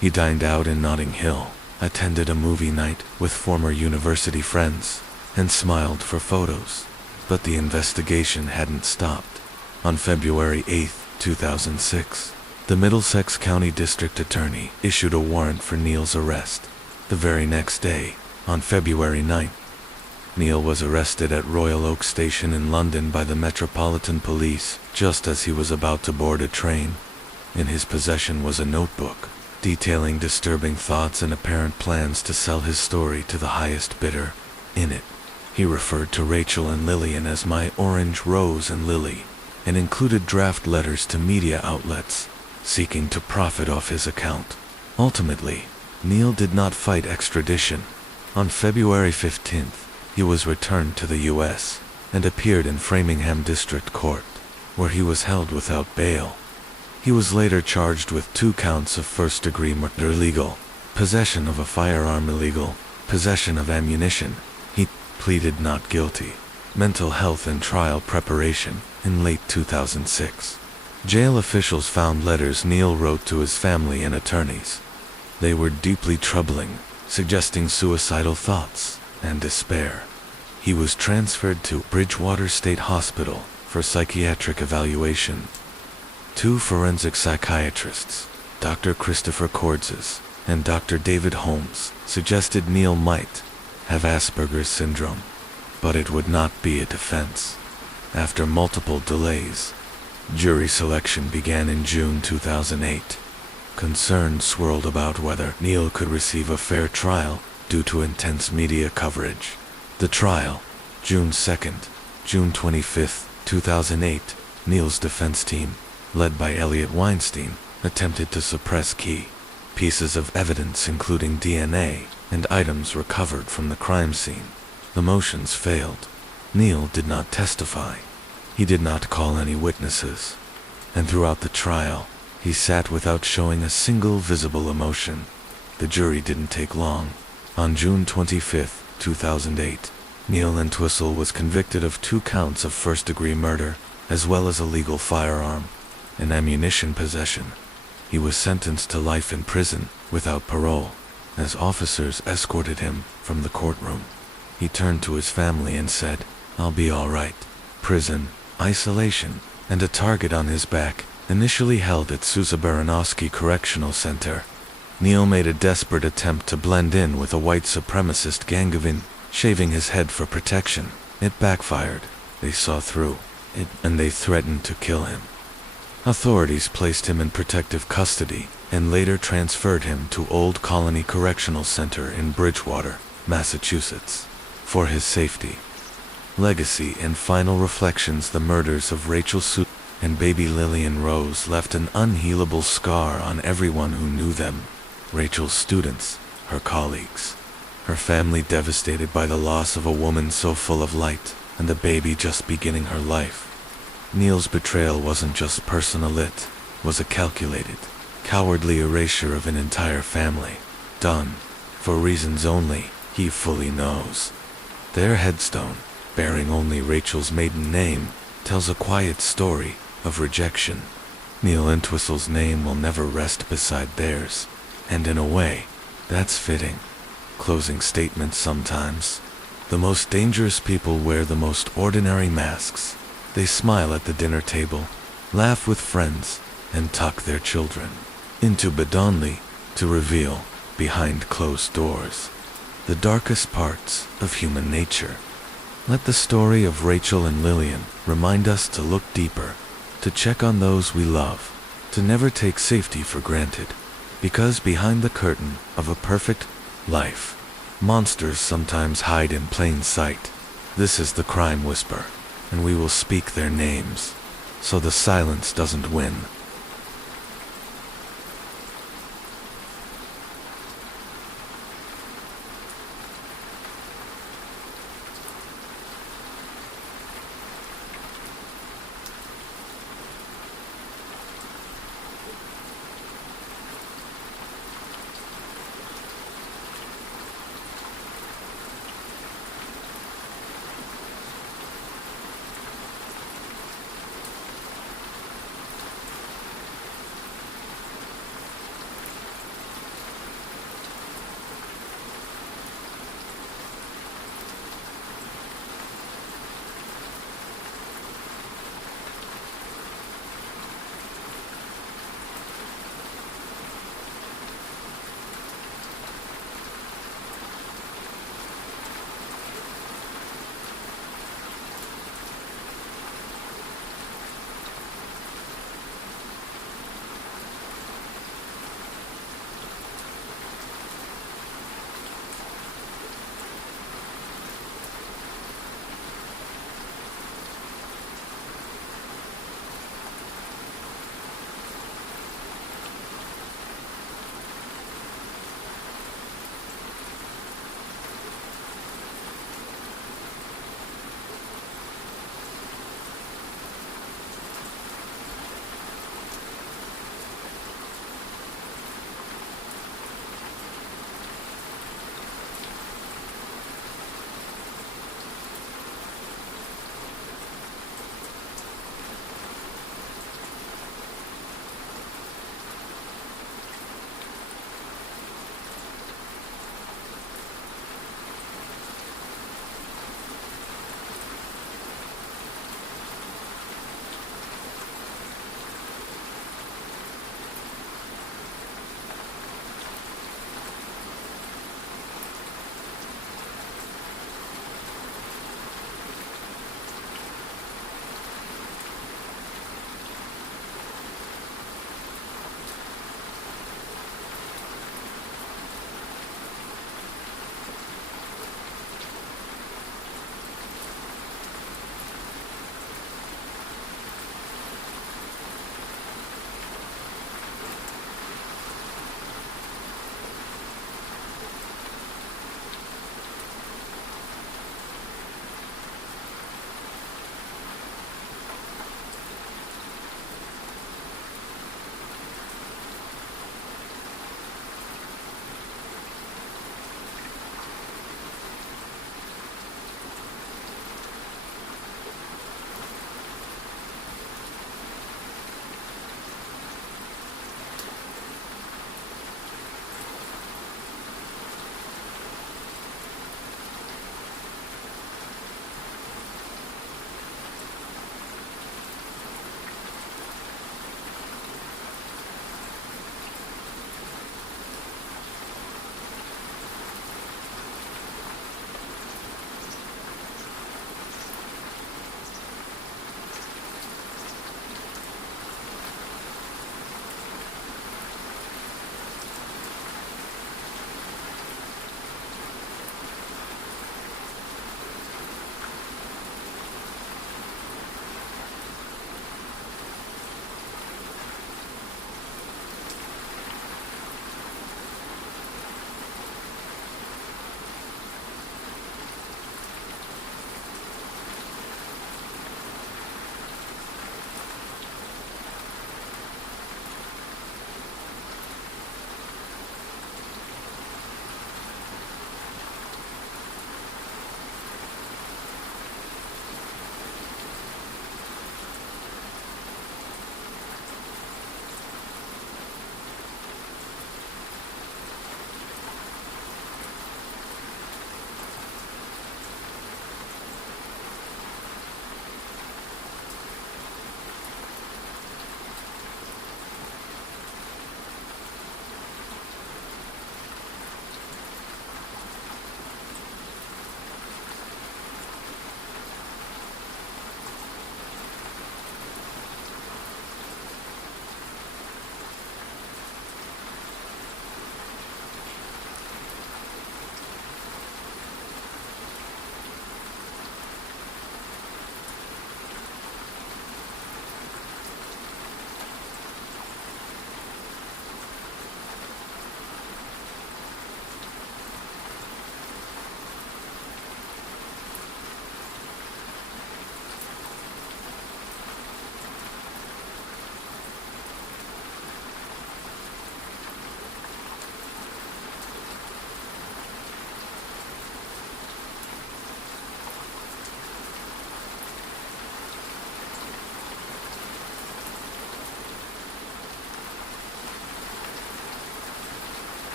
He dined out in Notting Hill, attended a movie night with former university friends, and smiled for photos. But the investigation hadn't stopped. On February 8, 2006, the Middlesex County District Attorney issued a warrant for Neil's arrest. The very next day, on February 9, Neil was arrested at Royal Oak Station in London by the Metropolitan Police just as he was about to board a train. In his possession was a notebook detailing disturbing thoughts and apparent plans to sell his story to the highest bidder. In it, he referred to Rachel and Lillian as "my orange rose and lily," and included draft letters to media outlets seeking to profit off his account. Ultimately, Neil did not fight extradition. On February 15th, he was returned to the U.S. and appeared in Framingham District Court, where he was held without bail. He was later charged with 2 counts of first-degree murder illegal, possession of a firearm illegal, possession of ammunition. He pleaded not guilty. Mental health and trial preparation in late 2006. Jail officials found letters Neil wrote to his family and attorneys. They were deeply troubling, suggesting suicidal thoughts and despair. He was transferred to Bridgewater State Hospital for psychiatric evaluation. 2 forensic psychiatrists, Dr. Christopher Cordzes and Dr. David Holmes, suggested Neil might have Asperger's syndrome, but it would not be a defense. After multiple delays, jury selection began in June 2008. Concern swirled about whether Neil could receive a fair trial due to intense media coverage. The trial, June 2nd, June 25th, 2008, Neil's defense team, led by Elliot Weinstein, attempted to suppress key pieces of evidence including DNA and items recovered from the crime scene. The motions failed. Neil did not testify. He did not call any witnesses. And throughout the trial, he sat without showing a single visible emotion. The jury didn't take long. On June 25, 2008, Neil Entwistle was convicted of 2 counts of first-degree murder, as well as illegal firearm and ammunition possession. He was sentenced to life in prison without parole, as officers escorted him from the courtroom. He turned to his family and said, "I'll be all right." Prison, isolation, and a target on his back, initially held at Sousa Baranowski Correctional Center. Neil made a desperate attempt to blend in with a white supremacist gang of shaving his head for protection. It backfired. They saw through it, and they threatened to kill him. Authorities placed him in protective custody and later transferred him to Old Colony Correctional Center in Bridgewater, Massachusetts, for his safety. Legacy and final reflections. The murders of Rachel Sue and baby Lillian Rose left an unhealable scar on everyone who knew them. Rachel's students, her colleagues, her family devastated by the loss of a woman so full of light, and the baby just beginning her life. Neil's betrayal wasn't just personal, it was a calculated, cowardly erasure of an entire family, done for reasons only he fully knows. Their headstone, bearing only Rachel's maiden name, tells a quiet story of rejection. Neil Entwistle's name will never rest beside theirs, and in a way, that's fitting. Closing statements sometimes. The most dangerous people wear the most ordinary masks. They smile at the dinner table, laugh with friends, and tuck their children into bed only to reveal, behind closed doors, the darkest parts of human nature. Let the story of Rachel and Lillian remind us to look deeper, to check on those we love, to never take safety for granted, because behind the curtain of a perfect life, monsters sometimes hide in plain sight. This is the Crime Whisper, and we will speak their names, so the silence doesn't win.